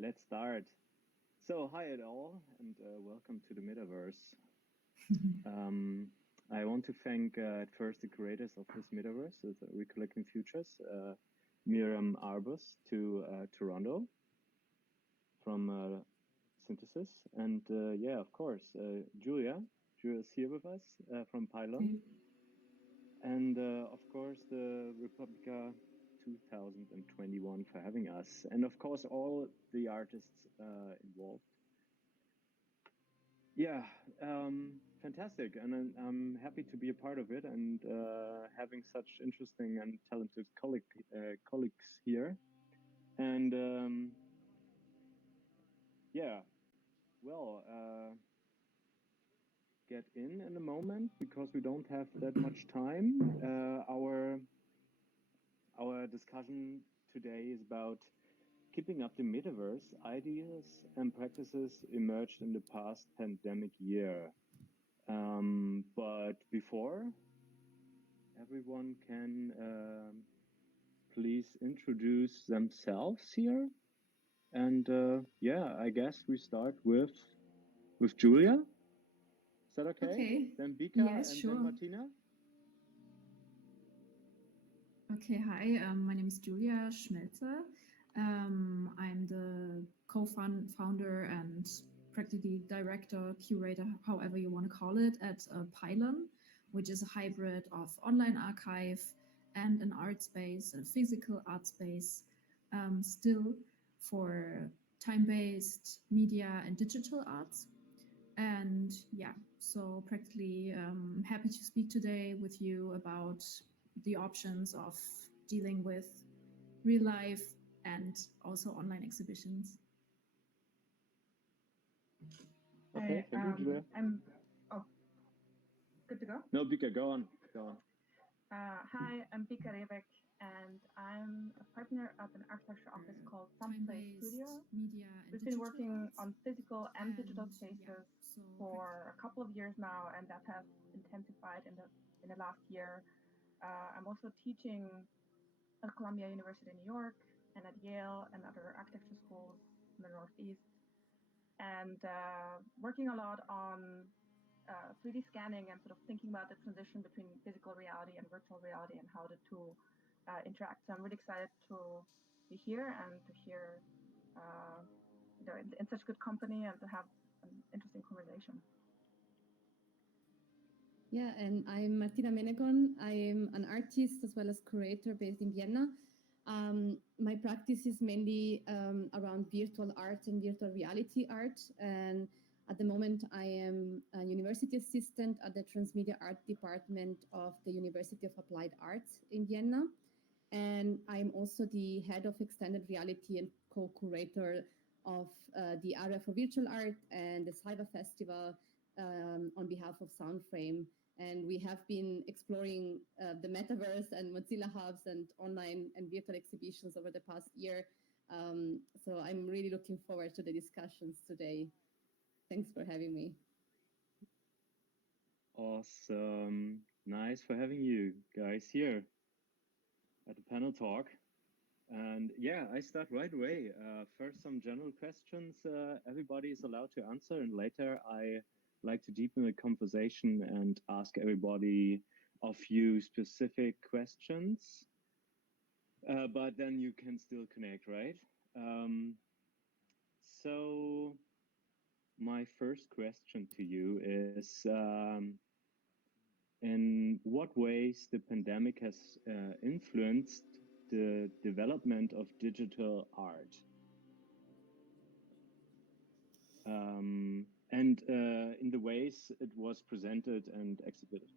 Let's start. So, hi at all, and welcome to the Metaverse. I want to thank at first the creators of this Metaverse, Recollecting Futures, Miriam Arbus to Toronto from Synthesis, and yeah, of course, Julia's here with us from Pylon, and of course the Republica 2021 for having us, and of course all the artists involved. Yeah, fantastic, and I'm happy to be a part of it and having such interesting and talented colleagues here. And yeah, well, get in a moment because we don't have that much time. Our discussion today is about keeping up the metaverse ideas and practices emerged in the past pandemic year. But before, everyone can please introduce themselves here. And yeah, I guess we start with Julia. Is that okay? Okay. Then Bika yes, and sure. then Martina. Okay, hi, my name is Julia Schmeltzer. I'm the co-founder and practically director, curator, however you want to call it, at Pylon, which is a hybrid of online archive and an art space, a physical art space, still for time-based media and digital arts. And yeah, so practically happy to speak today with you about the options of dealing with real life and also online exhibitions. Okay, thank you, Julia. Good to go? No, Bika, go on. Hi, I'm Bika Rebek, and I'm a partner at an architecture office called Someplace Studio. We've been working on physical and digital spaces for a couple of years now, and that has intensified in the last year. I'm also teaching at Columbia University in New York and at Yale and other architecture schools in the Northeast, and working a lot on 3D scanning and sort of thinking about the transition between physical reality and virtual reality and how the two interact. So I'm really excited to be here and to hear in such good company and to have an interesting conversation. Yeah, and I'm Martina Menekon. I'm an artist as well as curator based in Vienna. My practice is mainly around virtual art and virtual reality art. And at the moment, I am a university assistant at the Transmedia Art Department of the University of Applied Arts in Vienna. And I'm also the head of extended reality and co-curator of the area for virtual art and the Cyber Festival on behalf of Soundframe. And we have been exploring the Metaverse and Mozilla Hubs and online and virtual exhibitions over the past year. So I'm really looking forward to the discussions today. Thanks for having me. Awesome. Nice for having you guys here at the panel talk. And yeah, I start right away. First, some general questions everybody is allowed to answer, and later I like to deepen the conversation and ask everybody a few specific questions. But then you can still connect, right? So my first question to you is, in what ways the pandemic has influenced the development of digital art? And in the ways it was presented and exhibited.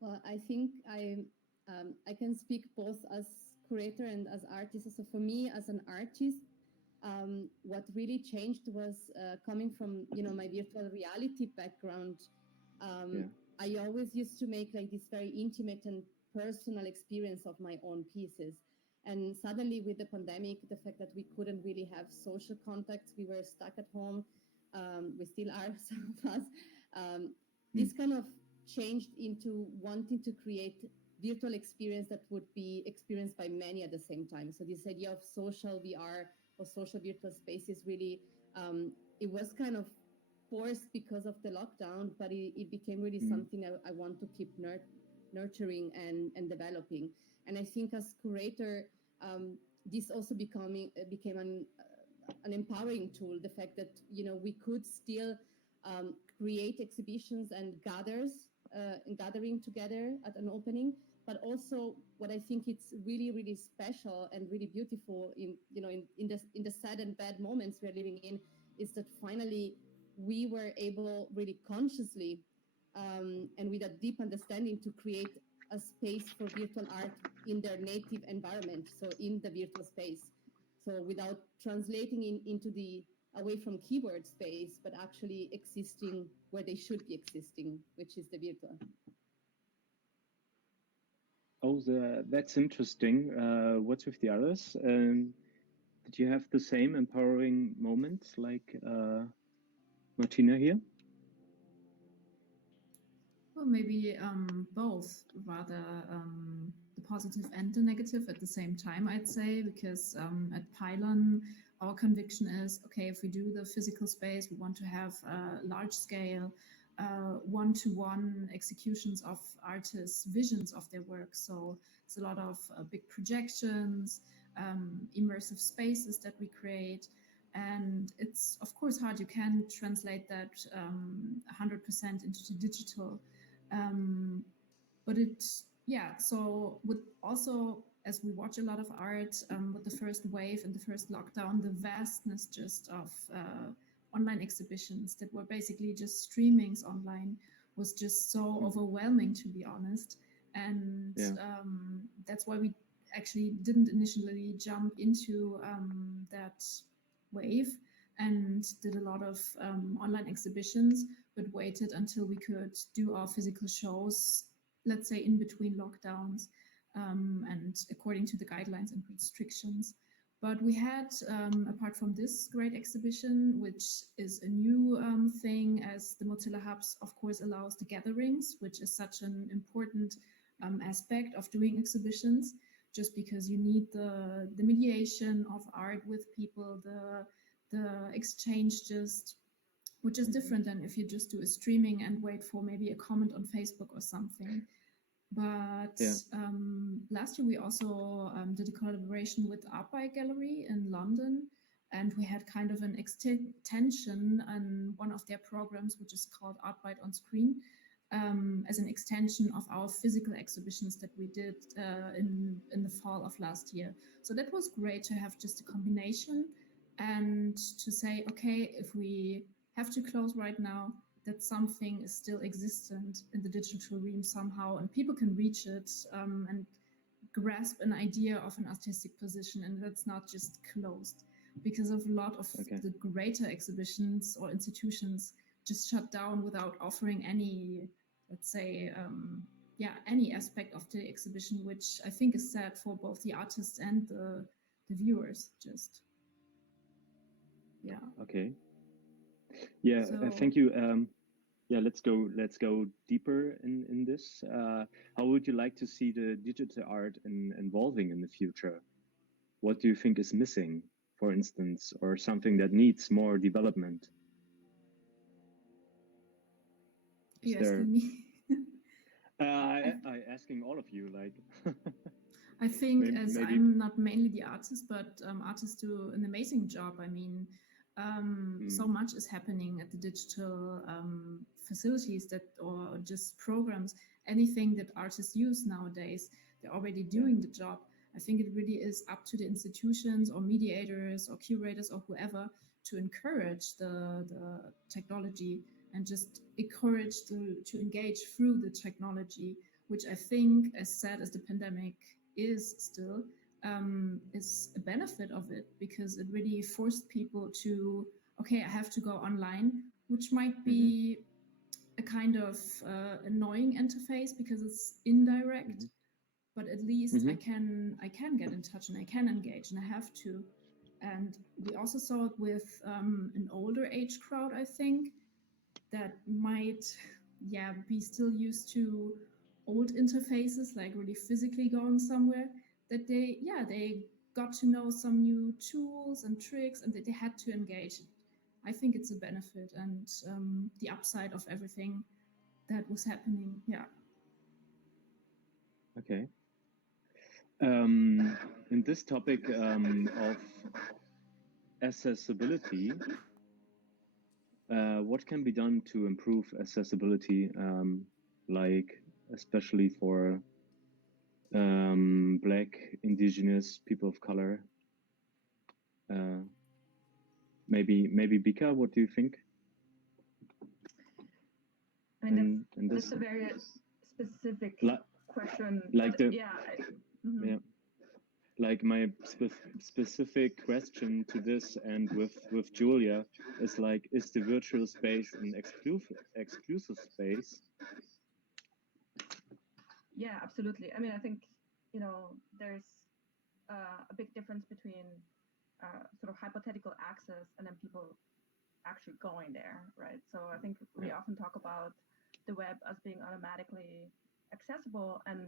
Well, I think I can speak both as curator and as artist. So for me, as an artist, what really changed was coming from my virtual reality background. I always used to make like this very intimate and personal experience of my own pieces. And suddenly with the pandemic, the fact that we couldn't really have social contacts, we were stuck at home. We still are, some of us. This kind of changed into wanting to create virtual experience that would be experienced by many at the same time. So this idea of social VR or social virtual spaces really, it was kind of forced because of the lockdown, but it became really something I want to keep nurturing and developing. And I think as curator, this also became an empowering tool. The fact that we could still create exhibitions and gathering together at an opening, but also what I think it's really, really special and really beautiful in the sad and bad moments we're living in is that finally we were able really consciously and with a deep understanding to create a space for virtual art in their native environment, so in the virtual space. So without translating into the away from keyboard space, but actually existing where they should be existing, which is the virtual. Oh, that's interesting. What's with the others? Did you have the same empowering moments like Martina here? Well, maybe both, rather the positive and the negative at the same time, I'd say, because at Pylon, our conviction is, okay, if we do the physical space, we want to have large scale, one-to-one executions of artists' visions of their work. So it's a lot of big projections, immersive spaces that we create. And it's, of course, hard. You can translate that 100% into digital. But so with also, as we watch a lot of art, with the first wave and the first lockdown, the vastness just of online exhibitions that were basically just streamings online was just so overwhelming, to be honest. And that's why we actually didn't initially jump into that wave and did a lot of online exhibitions, but waited until we could do our physical shows, let's say in between lockdowns and according to the guidelines and restrictions. But we had, apart from this great exhibition, which is a new thing, as the Mozilla Hubs, of course, allows the gatherings, which is such an important aspect of doing exhibitions, just because you need the mediation of art with people, the exchange which is different than if you just do a streaming and wait for maybe a comment on Facebook or something. But last year we also did a collaboration with Art by Gallery in London, and we had kind of an extension on one of their programs, which is called Art Byte on Screen, as an extension of our physical exhibitions that we did in the fall of last year. So that was great to have just a combination and to say, okay, if we have to close right now, that something is still existent in the digital realm somehow, and people can reach it and grasp an idea of an artistic position, and that's not just closed. Because of a lot of the greater exhibitions or institutions just shut down without offering any, let's say, any aspect of the exhibition, which I think is sad for both the artists and the viewers. Just Okay. Yeah, so, thank you. Let's go deeper in this. How would you like to see the digital art evolving in the future? What do you think is missing, for instance, or something that needs more development? You're asking me? I asking all of you, like. I think maybe. I'm not mainly the artist, but artists do an amazing job. I mean, so much is happening at the digital facilities or just programs. Anything that artists use nowadays, they're already doing the job. I think it really is up to the institutions or mediators or curators or whoever to encourage the technology and just encourage to engage through the technology, which I think, as sad as the pandemic is still, is a benefit of it, because it really forced people to, okay, I have to go online, which might be a kind of annoying interface because it's indirect, but at least I can get in touch and I can engage, and I have to. And we also saw it with an older age crowd, I think, that might be still used to old interfaces, like really physically going somewhere, that they got to know some new tools and tricks, and that they had to engage. I think it's a benefit and the upside of everything that was happening. Yeah. Okay. In this topic of accessibility, what can be done to improve accessibility, like especially for Black, Indigenous, people of color? Maybe Bika, what do you think? I mean, that's a very specific question. Like the, yeah. Yeah. Like my specific question to this and with Julia is like, is the virtual space an exclusive space? Yeah, absolutely. I mean, I think, you know, there's a big difference between sort of hypothetical access and then people actually going there, right? So I think we often talk about the web as being automatically accessible, and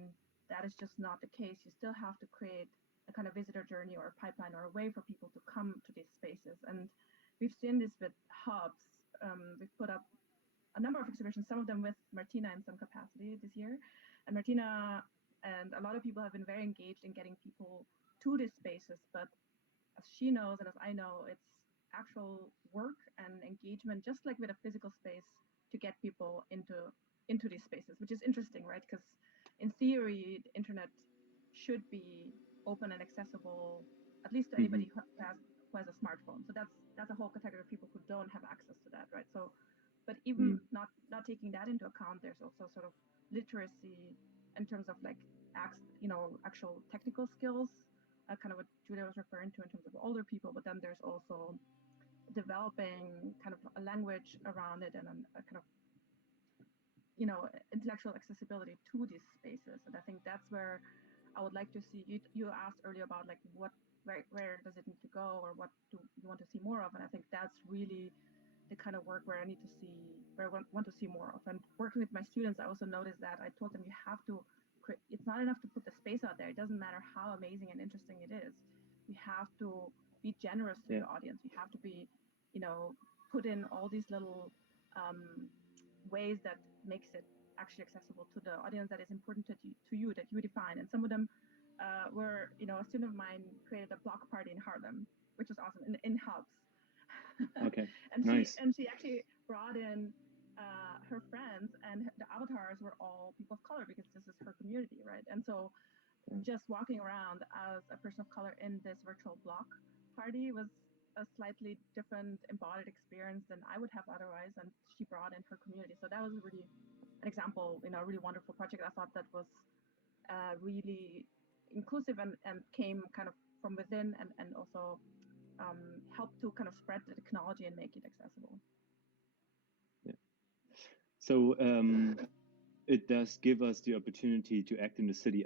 that is just not the case. You still have to create a kind of visitor journey or a pipeline or a way for people to come to these spaces. And we've seen this with hubs. We've put up a number of exhibitions, some of them with Martina in some capacity this year. And Martina and a lot of people have been very engaged in getting people to these spaces. But as she knows and as I know, it's actual work and engagement, just like with a physical space, to get people into these spaces, which is interesting, right? Because in theory, the internet should be open and accessible, at least to anybody who has a smartphone. So that's a whole category of people who don't have access to that, right? So, but even not taking that into account, there's also sort of literacy in terms of like actual technical skills, kind of what Julia was referring to in terms of older people. But then there's also developing kind of a language around it and a kind of intellectual accessibility to these spaces. And I think that's where I would like to see you asked earlier about like where does it need to go, or what do you want to see more of. And I think that's really the kind of work where I want to see more of. And working with my students, I also noticed that I told them you have to it's not enough to put the space out there. It doesn't matter how amazing and interesting it is. We have to be generous to the audience. We have to be, put in all these little ways that makes it actually accessible to the audience that is important to you, that you define. And some of them were, a student of mine created a block party in Harlem, which was awesome, in Hubs. Okay. And nice. she actually brought in her friends, and the avatars were all people of color because this is her community, right? And so just walking around as a person of color in this virtual block party was a slightly different embodied experience than I would have otherwise, and she brought in her community. So that was really an example, a really wonderful project. I thought that was really inclusive and came kind of from within, and also helped to kind of spread the technology and make it accessible. Yeah. So it does give us the opportunity to act in the city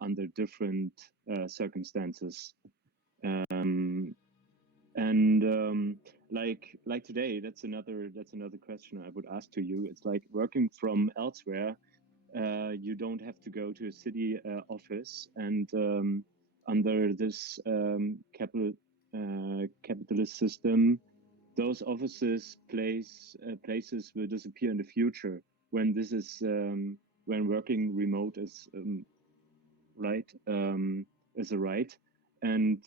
under different circumstances. Like today, that's another question I would ask to you. It's like working from elsewhere. You don't have to go to a city office, and under this capitalist system, those offices places will disappear in the future when this is when working remote is is a right. And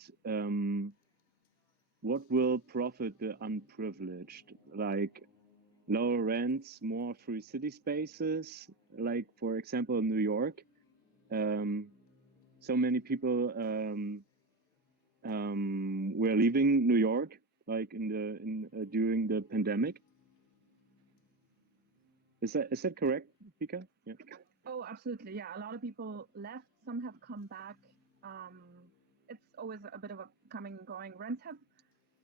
what will profit the unprivileged? Like lower rents, more free city spaces, like for example New York. So many people were leaving New York, like during the pandemic. Is that correct, Pika? Yeah. Oh, absolutely. Yeah, a lot of people left. Some have come back. It's always a bit of a coming and going. Rents have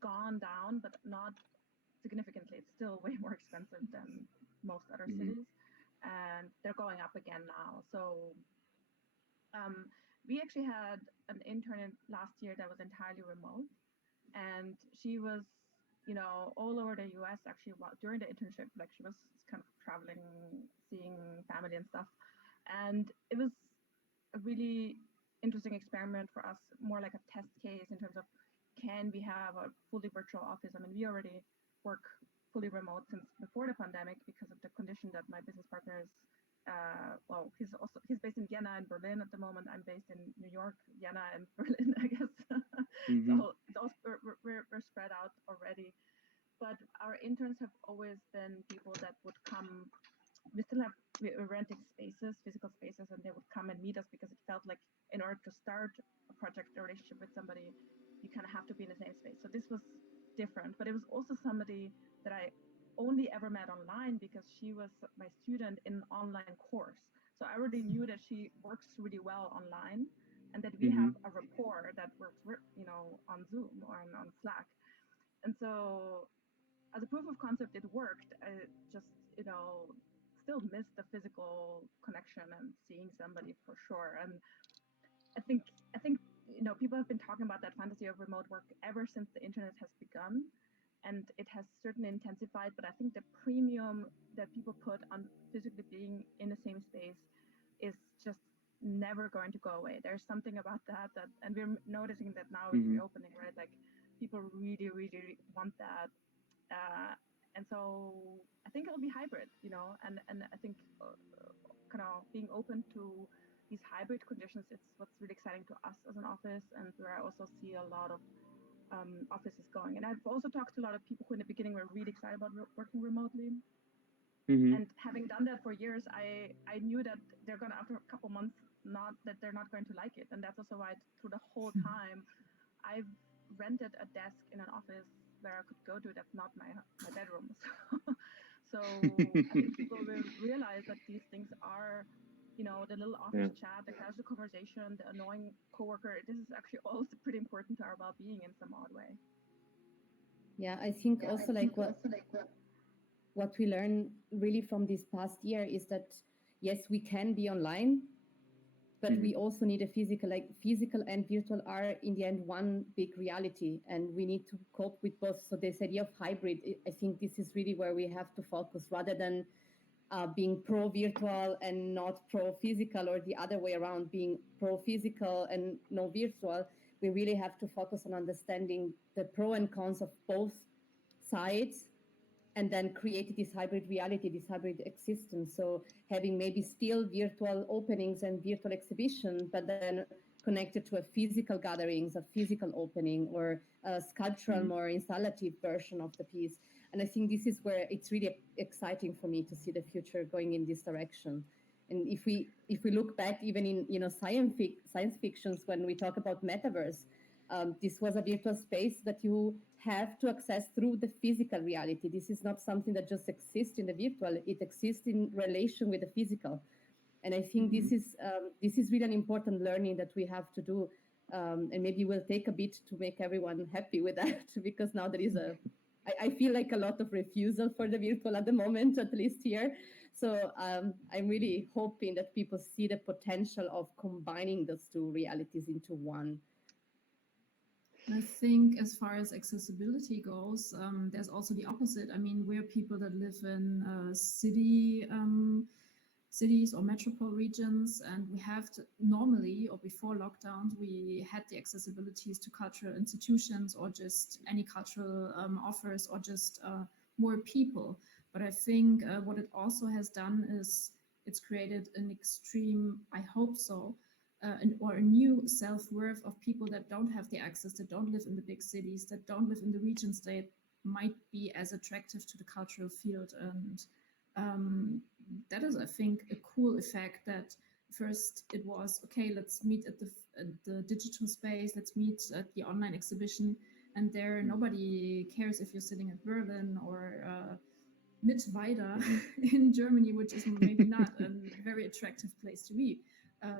gone down, but not significantly. It's still way more expensive than most other cities, and they're going up again now. So we actually had an intern last year that was entirely remote, and she was, all over the U.S. actually during the internship. Like she was kind of traveling, seeing family and stuff. And it was a really interesting experiment for us, more like a test case in terms of, can we have a fully virtual office? I mean, we already work fully remote since before the pandemic because of the condition that my business partner is, well, he's based in Vienna and Berlin at the moment. I'm based in New York, Vienna, and Berlin, I guess. So we're spread out already. But our interns have always been people that would come. We're renting spaces, physical spaces, and they would come and meet us because it felt like in order to start a project, a relationship with somebody, you kind of have to be in the same space. So this was different, but it was also somebody that I only ever met online because she was my student in an online course. So I already knew that she works really well online and that we have a rapport that works, on Zoom or on Slack. And so as a proof of concept, it worked. I just, still miss the physical connection and seeing somebody for sure. And I think people have been talking about that fantasy of remote work ever since the internet has begun, and it has certainly intensified. But I think the premium that people put on physically being in the same space is just never going to go away. There's something about that, and we're noticing that now with reopening, right? Like people really, really want that. And so I think it'll be hybrid, and I think kind of being open to these hybrid conditions, it's what's really exciting to us as an office, and where I also see a lot of offices going. And I've also talked to a lot of people who in the beginning were really excited about working remotely. And having done that for years, I knew that they're going to, after a couple months, they're not going to like it. And that's also why through the whole time, I've rented a desk in an office where I could go to that's not my bedroom. So I think people will realize that these things are, the little office chat, the casual conversation, the annoying coworker. This is actually also pretty important to our well-being in some odd way. Yeah, I think also what we learned really from this past year is that yes, we can be online, but we also need a physical and virtual are in the end one big reality, and we need to cope with both. So this idea of hybrid, I think this is really where we have to focus rather than being pro-virtual and not pro-physical, or the other way around, being pro-physical and no virtual. We really have to focus on understanding the pro and cons of both sides, and then create this hybrid reality, this hybrid existence. So having maybe still virtual openings and virtual exhibition, but then connected to a physical gatherings, a physical opening, or a sculptural, more installative version of the piece. And I think this is where it's really exciting for me to see the future going in this direction. And if we look back even in science fictions, when we talk about metaverse, this was a virtual space that you have to access through the physical reality. This is not something that just exists in the virtual; it exists in relation with the physical. And I think this is really an important learning that we have to do, and maybe we'll take a bit to make everyone happy with that, because now there is I feel like a lot of refusal for the virtual at the moment, at least here. So I'm really hoping that people see the potential of combining those two realities into one. I think as far as accessibility goes, there's also the opposite. I mean, we're people that live in cities or metropole regions, and we have to, normally or before lockdowns, we had the accessibilities to cultural institutions or just any cultural offers or just more people. But I think what it also has done is it's created an extreme, I hope so, or a new self-worth of people that don't have the access, that don't live in the big cities, that don't live in the regions that might be as attractive to the cultural field. And that is, I think, a cool effect that first it was, okay, let's meet at the digital space, let's meet at the online exhibition. And there, nobody cares if you're sitting at Berlin or Mittweida in Germany, which is maybe not a very attractive place to be.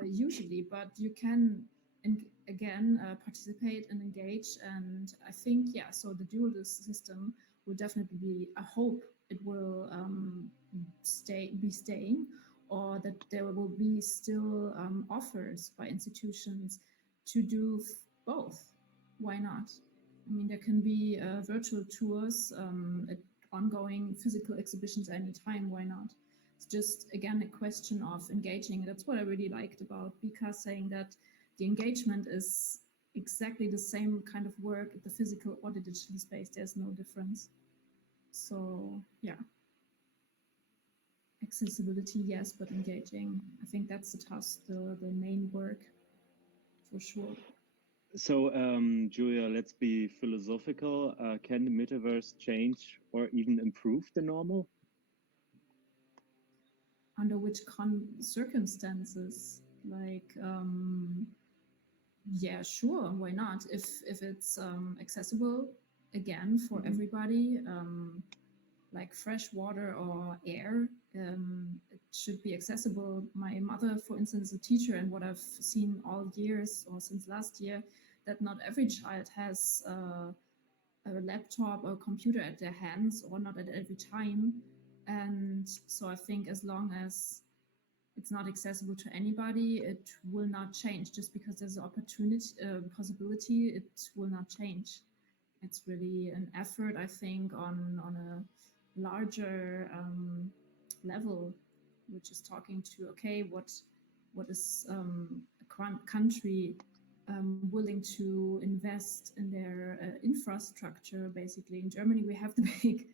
Usually, but you can again participate and engage, and I think so the dual system will definitely be, I hope it will be staying, or that there will be still offers by institutions to do both. Why not? I mean, there can be virtual tours, ongoing physical exhibitions anytime. Why not? It's just, again, a question of engaging. That's what I really liked about Bika saying that the engagement is exactly the same kind of work at the physical or the digital space. There's no difference. So yeah, accessibility, yes, but engaging, I think that's the task, the main work for sure. So, Julia, let's be philosophical. Can the metaverse change or even improve the normal? Under which circumstances? Like, yeah, sure, why not? If it's accessible again for everybody, like fresh water or air, it should be accessible. My mother, for instance, is a teacher, and what I've seen all years or since last year, that not every child has a laptop or computer at their hands, or not at every time. And so I think as long as it's not accessible to anybody, it will not change. Just because there's an opportunity, possibility, it will not change. It's really an effort, I think, on a larger level, which is talking to, okay, what is a country willing to invest in their infrastructure. Basically, in Germany, we have the big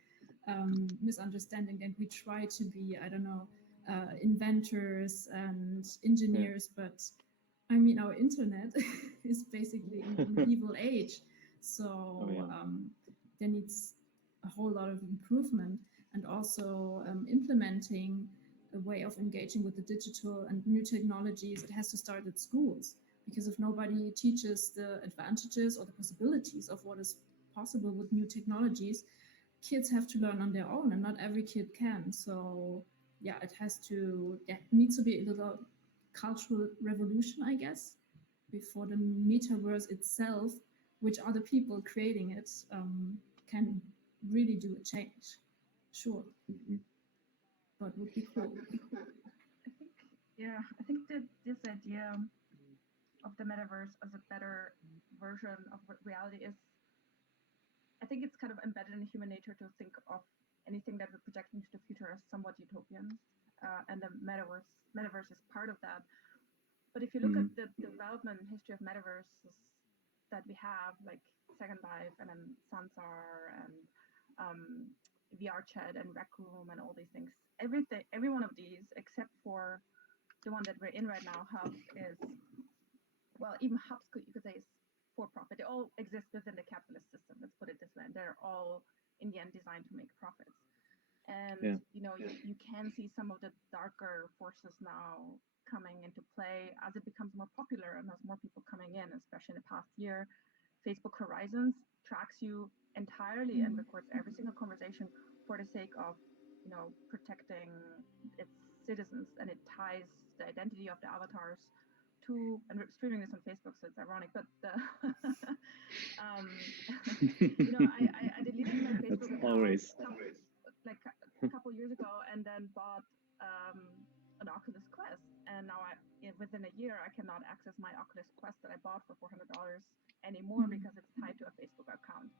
misunderstanding that we try to be, I don't know, inventors and engineers, but I mean, our internet is basically in the medieval age. So there needs a whole lot of improvement, and also implementing a way of engaging with the digital and new technologies. It has to start at schools, because if nobody teaches the advantages or the possibilities of what is possible with new technologies, kids have to learn on their own, and not every kid can. So yeah, it needs to be a little cultural revolution, I guess, before the metaverse itself, which are the people creating it, can really do a change. Sure. But would be cool. I think that this idea of the metaverse as a better version of reality is, I think it's kind of embedded in human nature to think of anything that we project into the future as somewhat utopian, and the metaverse is part of that. But if you look at the development history of metaverses that we have, like Second Life and then Sansar and VR Chat and Rec Room and all these things, every one of these, except for the one that we're in right now, Hubs, is, well, even Hubs you could say is for profit. They all exist within the capitalist system. Let's put it this way. And they're all in the end designed to make profits. And you can see some of the darker forces now coming into play as it becomes more popular and as more people coming in, especially in the past year. Facebook Horizons tracks you entirely and records every single conversation for the sake of, protecting its citizens, and it ties the identity of the avatars to, and we're streaming this on Facebook, so it's ironic, but I deleted my Facebook account like a couple years ago, and then bought an Oculus Quest, and now within a year I cannot access my Oculus Quest that I bought for $400 anymore because it's tied to a Facebook account.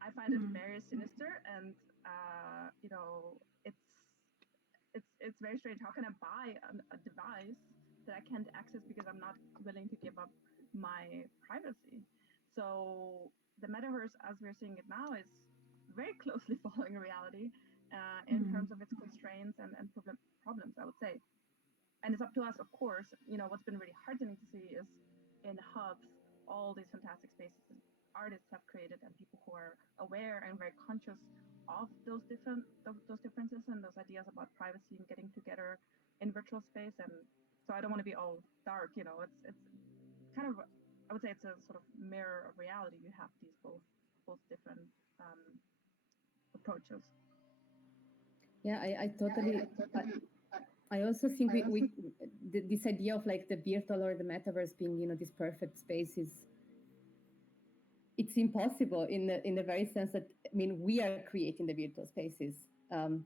I find it very sinister, and it's very strange. How can I buy a device that I can't access because I'm not willing to give up my privacy? So the metaverse, as we're seeing it now, is very closely following reality in terms of its constraints and problems, I would say. And it's up to us, of course. What's been really heartening to see is in Hubs, all these fantastic spaces artists have created, and people who are aware and very conscious of those differences and those ideas about privacy and getting together in virtual space. And so I don't want to be all dark. It's kind of, I would say it's a sort of mirror of reality. You have these both different approaches. Yeah, I totally. I also think this idea of like the virtual or the metaverse being, this perfect space it's impossible in the very sense that, we are creating the virtual spaces,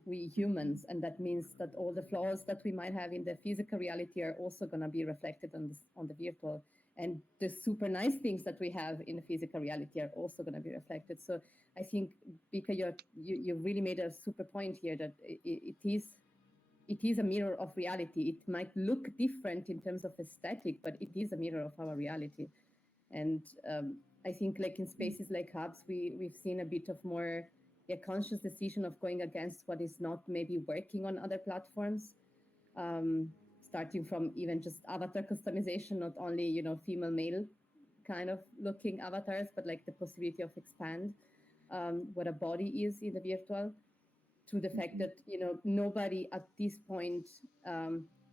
we humans, and that means that all the flaws that we might have in the physical reality are also going to be reflected on the virtual, and the super nice things that we have in the physical reality are also going to be reflected. So I think, Bika, you really made a super point here that it it is a mirror of reality. It might look different in terms of aesthetic, but it is a mirror of our reality. And I think like in spaces like Hubs, we've seen a bit of more conscious decision of going against what is not maybe working on other platforms, starting from even just avatar customization, not only, you know, female, male kind of looking avatars, but like the possibility of expand what a body is in the virtual, to the fact that, you know, nobody at this point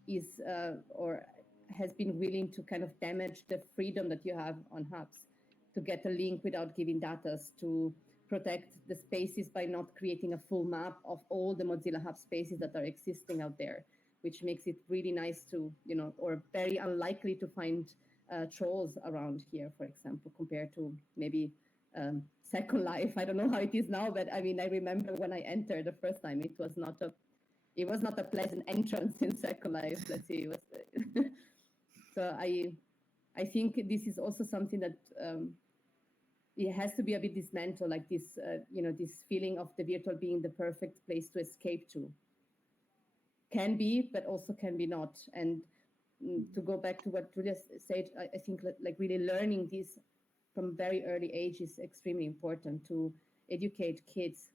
is or has been willing to kind of damage the freedom that you have on Hubs, to get a link without giving data, to protect the spaces by not creating a full map of all the Mozilla Hub spaces that are existing out there, which makes it really nice to, you know, or very unlikely to find trolls around here, for example, compared to maybe Second Life. I don't know how it is now, but I mean, I remember when I entered the first time, it was not a pleasant entrance in Second Life. Let's see. It was, so I think this is also something that it has to be a bit dismantled, like this, you know, this feeling of the virtual being the perfect place to escape to. Can be, but also can be not. And to go back to what Julia said, I think like really learning this from very early age is extremely important, to educate kids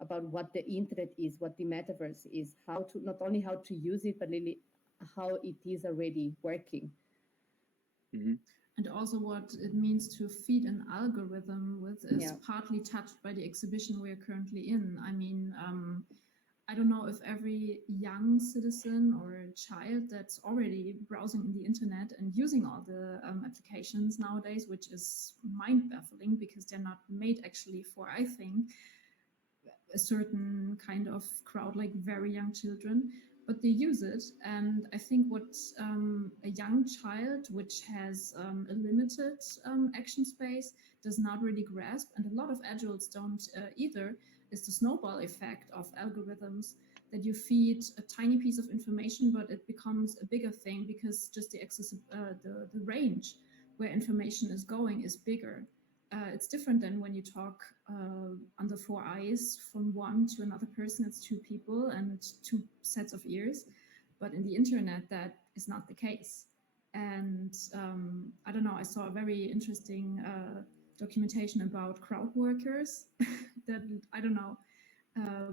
about what the internet is, what the metaverse is, how to, not only how to use it, but really how it is already working. Mm-hmm. And also what it means to feed an algorithm with is partly touched by the exhibition we're currently in. I mean, I don't know if every young citizen or child that's already browsing in the internet and using all the applications nowadays, which is mind-baffling because they're not made actually for, I think, a certain kind of crowd, like very young children, but they use it. And I think what a young child, which has a limited action space, does not really grasp, and a lot of adults don't either, is the snowball effect of algorithms, that you feed a tiny piece of information, but it becomes a bigger thing because just the range where information is going is bigger. It's different than when you talk under four eyes from one to another person. It's two people and two sets of ears. But in the internet, that is not the case. And I don't know, I saw a very interesting documentation about crowd workers that, I don't know,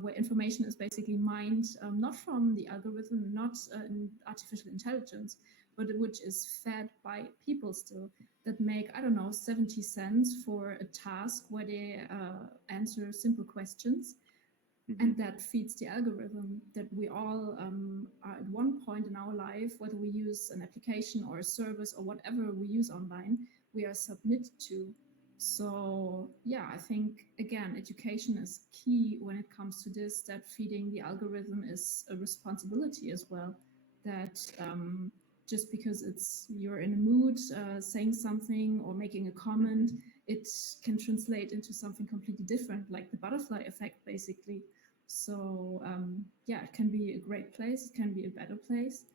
where information is basically mined, not from the algorithm, not in artificial intelligence, but which is fed by people still, that make, I don't know, 70 cents for a task where they answer simple questions. Mm-hmm. And that feeds the algorithm that we all are at one point in our life, whether we use an application or a service or whatever we use online, we are submitted to. So yeah, I think, again, education is key when it comes to this, that feeding the algorithm is a responsibility as well, that just because you're in a mood, saying something or making a comment, it can translate into something completely different, like the butterfly effect, basically. So yeah, it can be a great place, it can be a better place,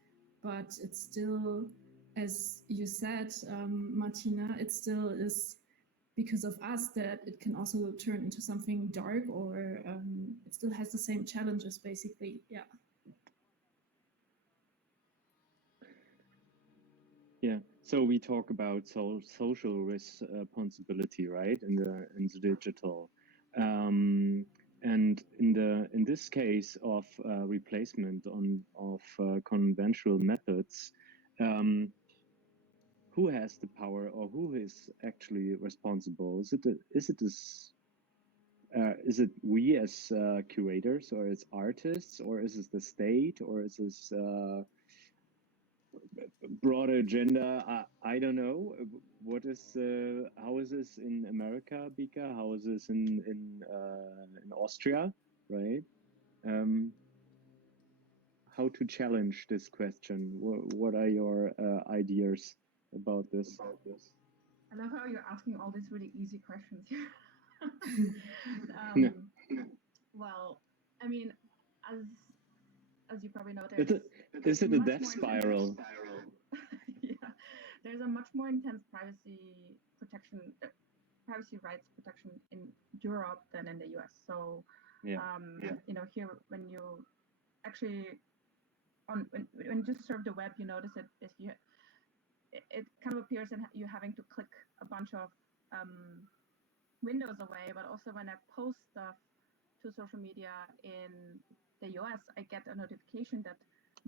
but it's still, as you said, Martina, it still is because of us that it can also turn into something dark, or it still has the same challenges, basically. Yeah. Yeah. So we talk about social responsibility, right? In the digital, and in this case of replacement of conventional methods, who has the power, or who is actually responsible? Is it we as curators, or as artists, or is it the state, or is this broader agenda? I don't know. How is this in America, Bika? How is this in Austria, right? How to challenge this question? What are your ideas about this? I love how you're asking all these really easy questions here. Well, I mean, as you probably know, is it a death spiral? Yeah, there's a much more intense privacy rights protection in Europe than in the US. So, you know, here when you actually when you just surf the web, you notice it kind of appears and you having to click a bunch of windows away. But also when I post stuff to social media in the US, I get a notification that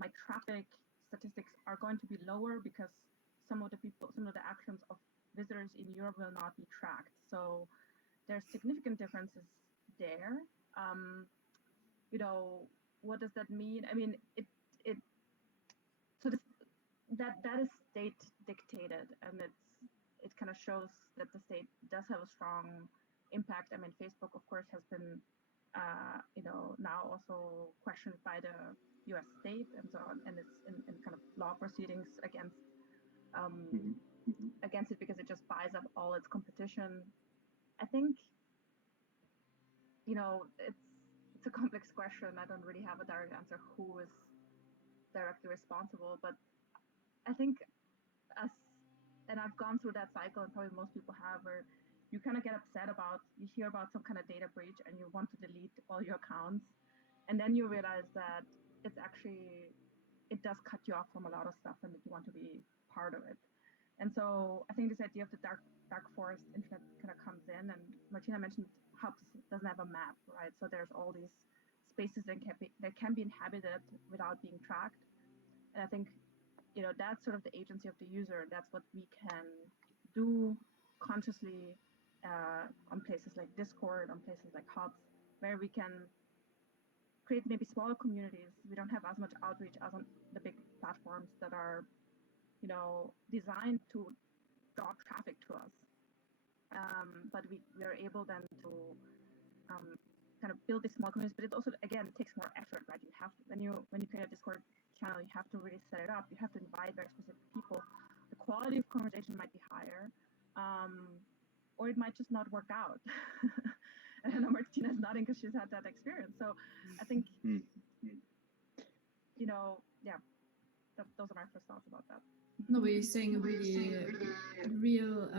my traffic statistics are going to be lower because some of the actions of visitors in Europe will not be tracked. So there's significant differences there. What does that mean? I mean, that is state dictated, and it kind of shows that the state does have a strong impact. I mean, Facebook, of course, has been now also questioned by the U.S. state and so on, and it's in kind of law proceedings against against it because it just buys up all its competition. I think it's a complex question. I don't really have a direct answer who is directly responsible, but I think and I've gone through that cycle, and probably most people have, where you kind of get upset you hear about some kind of data breach and you want to delete all your accounts, and then you realize that it does cut you off from a lot of stuff and that you want to be part of it. And so I think this idea of the dark forest internet kind of comes in, and Martina mentioned Hubs doesn't have a map, right? So there's all these spaces that can be inhabited without being tracked. And I think that's sort of the agency of the user. That's what we can do consciously on places like Discord, on places like Hubs, where we can create maybe smaller communities. We don't have as much outreach as on the big platforms that are, designed to draw traffic to us. But we are able then to kind of build these small communities. But it also, again, it takes more effort, right? You have to, when you create a Discord channel, you have to really set it up. You have to invite very specific people. The quality of conversation might be higher, or it might just not work out. And I know Martina's nodding because she's had that experience. So I think, those are my first thoughts about that. No, but you're saying a really real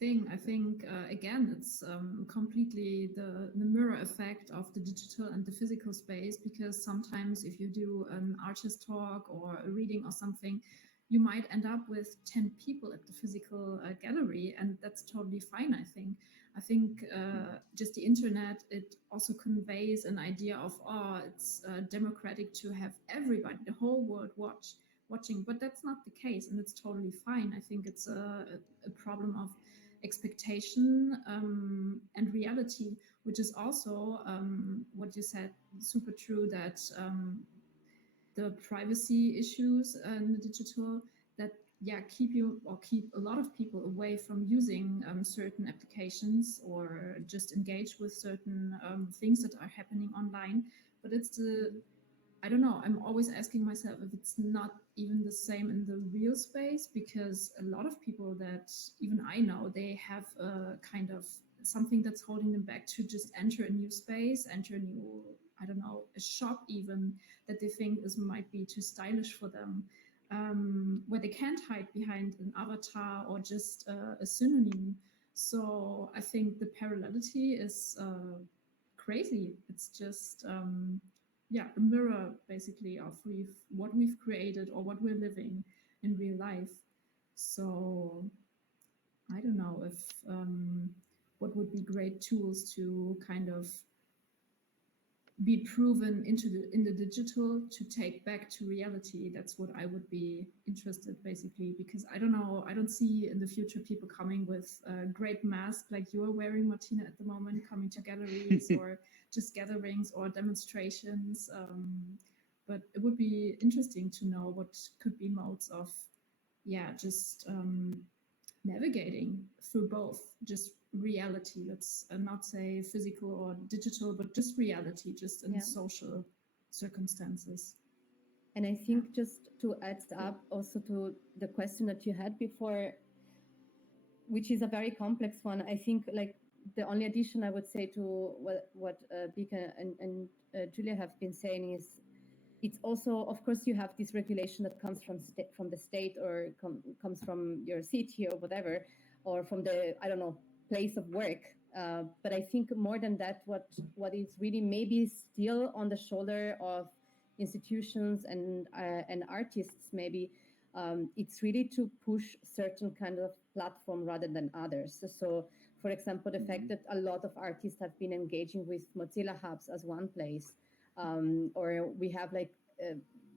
thing. I think, again, it's completely the mirror effect of the digital and the physical space, because sometimes if you do an artist talk or a reading or something, you might end up with 10 people at the physical gallery, and that's totally fine, I think. I think just the internet, it also conveys an idea of, it's democratic to have everybody, the whole world watching, but that's not the case, and it's totally fine. I think it's a problem of expectation and reality, which is also what you said, super true, that the privacy issues in the digital that keep a lot of people away from using certain applications or just engage with certain things that are happening online. But it's I don't know, I'm always asking myself if it's not even the same in the real space, because a lot of people that even I know, they have a kind of something that's holding them back to just enter a new space, enter a new, I don't know, a shop even, that they think might be too stylish for them, where they can't hide behind an avatar or just a synonym. So I think the parallelity is crazy. It's just a mirror basically of what we've created or what we're living in real life. So I don't know if what would be great tools to kind of be proven in the digital to take back to reality. That's what I would be interested, basically, because I don't know, I don't see in the future people coming with a great mask like you're wearing, Martina, at the moment, coming to galleries or just gatherings or demonstrations. But it would be interesting to know what could be modes of, just navigating through both, just reality, let's not say physical or digital, but just reality, just in social circumstances. And I think just to add up also to the question that you had before, which is a very complex one, I think like the only addition I would say to what Bika and Julia have been saying is, it's also, of course, you have this regulation that comes from the state or comes from your city or whatever, or from the, I don't know, place of work. But I think more than that, what is really maybe still on the shoulder of institutions and artists maybe, it's really to push certain kind of platform rather than others. So for example, the fact that a lot of artists have been engaging with Mozilla Hubs as one place, or we have like,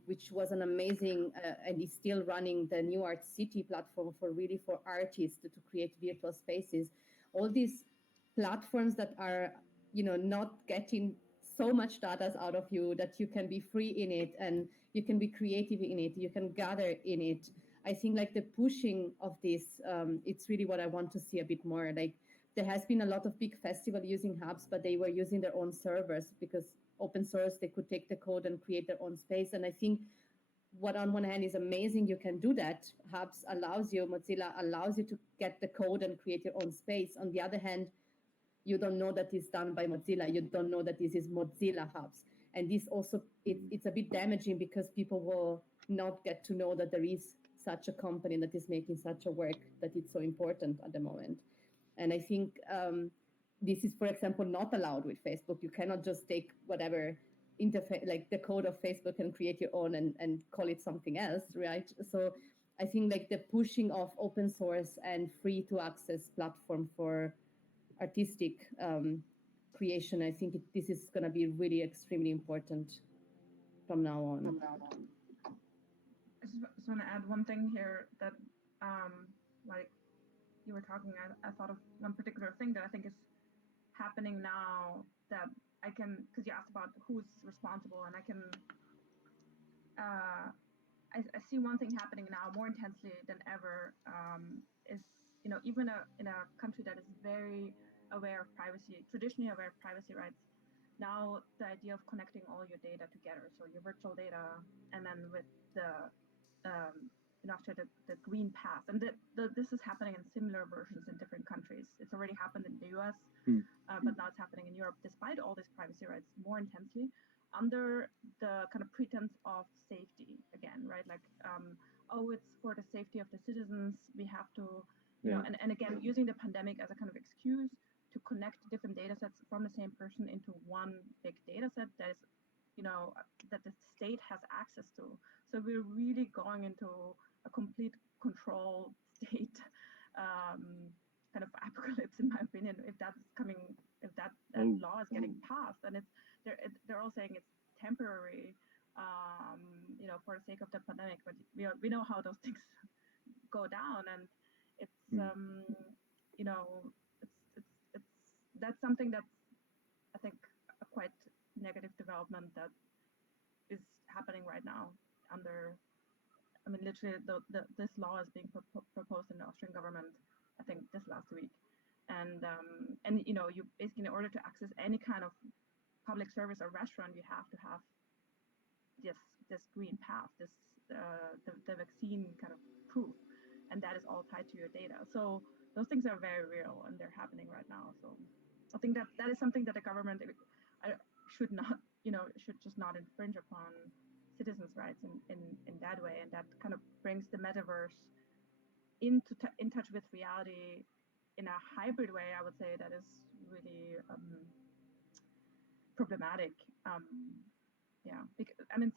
which was an amazing and is still running, the New Art City platform for artists to create virtual spaces. All these platforms that are, not getting so much data out of you that you can be free in it and you can be creative in it, you can gather in it. I think like the pushing of this, it's really what I want to see a bit more. Like there has been a lot of big festivals using hubs, but they were using their own servers because open source, they could take the code and create their own space. And I think what on one hand is amazing, you can do that. Hubs Mozilla allows you to get the code and create your own space. On the other hand, you don't know that it's done by Mozilla. You don't know that this is Mozilla Hubs. And this also, it's a bit damaging because people will not get to know that there is such a company that is making such a work that it's so important at the moment. And I think this is, for example, not allowed with Facebook. You cannot just take whatever interface, like the code of Facebook, and create your own and call it something else, right? So I think like the pushing of open source and free to access platform for artistic creation, I think this is going to be really extremely important from now on. I just want to add one thing here that, like you were talking, I thought of one particular thing that I think is happening now that I can, because you asked about who's responsible, and I can, I see one thing happening now more intensely than ever, is, even in a country that is very aware of privacy, traditionally aware of privacy rights, now the idea of connecting all your data together, so your virtual data, and then with the in Austria, the green pass, and this is happening in similar versions in different countries. It's already happened in the US, but now it's happening in Europe, despite all these privacy rights, more intensely, under the kind of pretense of safety again, right? Like, it's for the safety of the citizens. We have to, and again, using the pandemic as a kind of excuse to connect different data sets from the same person into one big data set that is, that the state has access to. So we're really going into a complete control state kind of apocalypse, in my opinion, if that law is getting passed. And they're all saying it's temporary, for the sake of the pandemic, but we know how those things go down, and it's that's something that's, I think, a quite negative development that is happening right now under, literally this law is being proposed in the Austrian government, I think this last week. And you basically, in order to access any kind of public service or restaurant, you have to have this green path, the vaccine kind of proof, and that is all tied to your data. So those things are very real, and they're happening right now. So I think that is something that the government should not, should just not infringe upon citizens' rights in that way, and that kind of brings the metaverse in touch with reality in a hybrid way. I would say that is really problematic. Because, and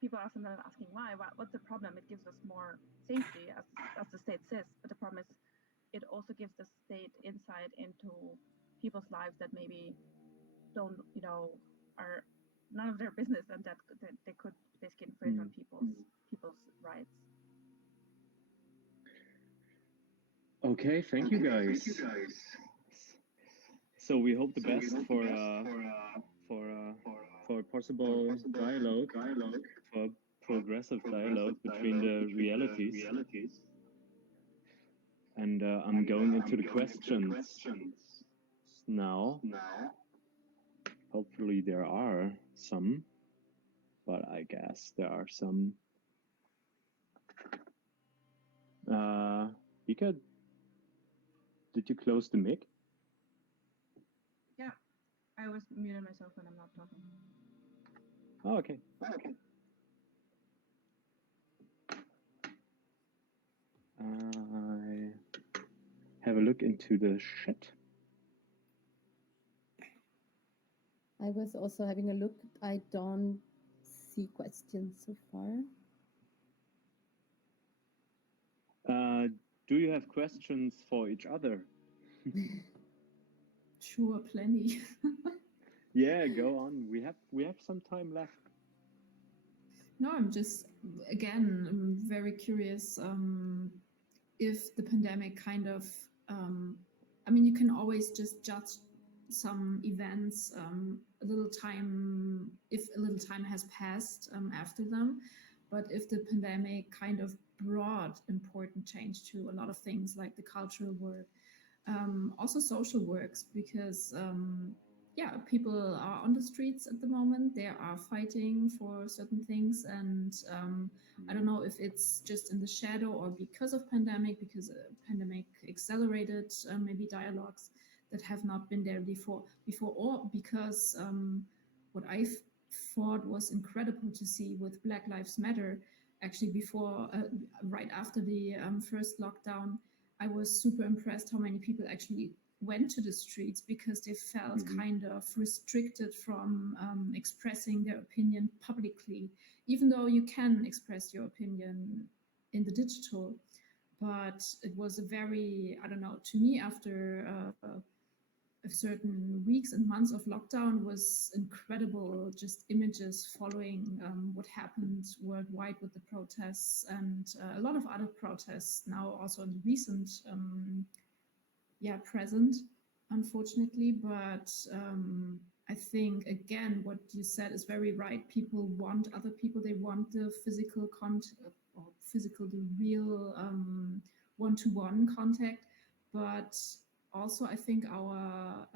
people are sometimes asking why. What's the problem? It gives us more safety, as the state says, but the problem is it also gives the state insight into people's lives that maybe don't, are none of their business, and that they could basically infringe on people's rights. Okay, thank you guys. So we hope the best for possible dialogue, for progressive dialogue between the realities. And I'm going into the questions now. Hopefully there are some, but I guess there are some. Vika, did you close the mic? Yeah, I was muting myself when I'm not talking. Oh, okay. I have a look into the chat. I was also having a look. I don't see questions so far. Do you have questions for each other? Sure, plenty. Yeah, go on. We have some time left. No, I'm just, again, I'm very curious if the pandemic kind of, I mean, you can always just judge some events a little time, if a little time has passed after them. But if the pandemic kind of brought important change to a lot of things like the cultural work, also social works, because yeah, people are on the streets at the moment. They are fighting for certain things, and I don't know if it's just in the shadow or because of pandemic, because pandemic accelerated maybe dialogues that have not been there before, or because what I thought was incredible to see with Black Lives Matter, actually before, right after the first lockdown, I was super impressed how many people actually went to the streets because they felt kind of restricted from expressing their opinion publicly, even though you can express your opinion in the digital. But it was a very, I don't know, to me, after a certain weeks and months of lockdown, was incredible, just images following what happened worldwide with the protests, and a lot of other protests now also in the recent present, unfortunately. But I think, again, what you said is very right. People want other people. They want the physical the real one-to-one contact. But also, I think our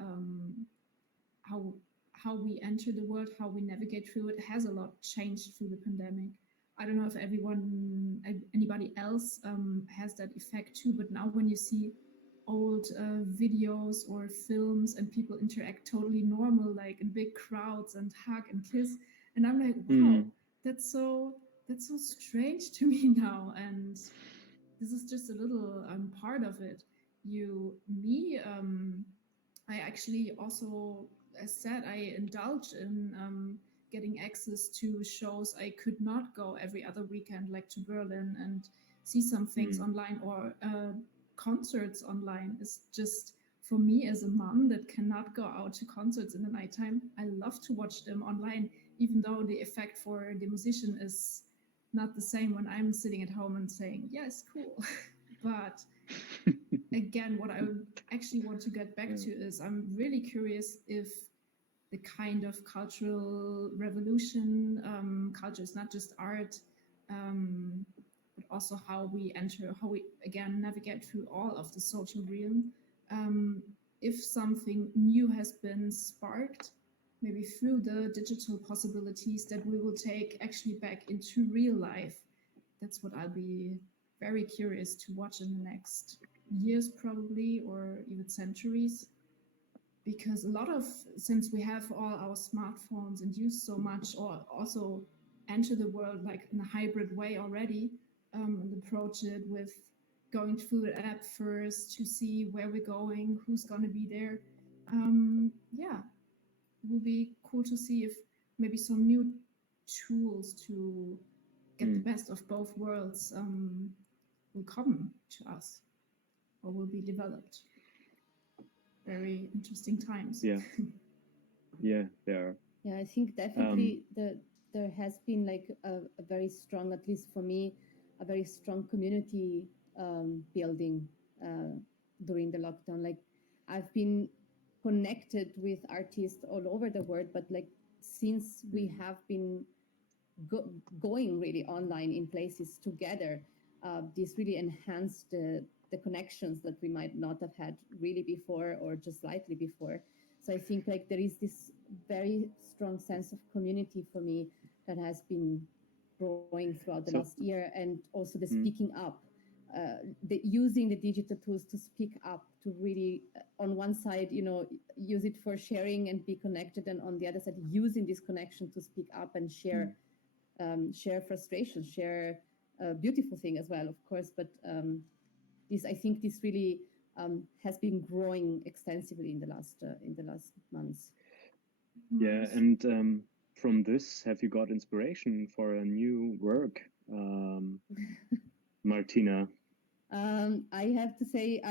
how we enter the world, how we navigate through it, has a lot changed through the pandemic. I don't know if anybody else has that effect too. But now, when you see old videos or films and people interact totally normal, like in big crowds and hug and kiss, and I'm like, wow, that's so strange to me now. And this is just a little part of it. I actually also, as said, I indulge in getting access to shows I could not go every other weekend, like to Berlin, and see some things online, or concerts online. Is just, for me as a mom that cannot go out to concerts in the nighttime, I love to watch them online, even though the effect for the musician is not the same when I'm sitting at home and saying, yes, cool. But again, what I actually want to get back to is, I'm really curious if the kind of cultural revolution, culture is not just art, but also how we again navigate through all of the social realm. If something new has been sparked, maybe through the digital possibilities that we will take actually back into real life. That's what I'll be very curious to watch in the next years, probably, or even centuries. Because since we have all our smartphones and use so much, or also enter the world like in a hybrid way already, and approach it with going through the app first to see where we're going, who's going to be there. It will be cool to see if maybe some new tools to get the best of both worlds will come to us or will be developed. Very interesting times. Yeah, there are. Yeah, I think definitely there has been like a very strong, at least for me, a very strong community building during the lockdown. Like, I've been connected with artists all over the world, but like since we have been going really online in places together, this really enhanced the connections that we might not have had really before, or just slightly before. So I think like there is this very strong sense of community for me that has been growing throughout the last year, and also the speaking up, using the digital tools to speak up, to really, on one side, use it for sharing and be connected, and on the other side, using this connection to speak up and share frustration, share a beautiful thing as well, of course. But I think this really has been growing extensively in the last months. Yeah, and from this have you got inspiration for a new work, Martina? I have to say,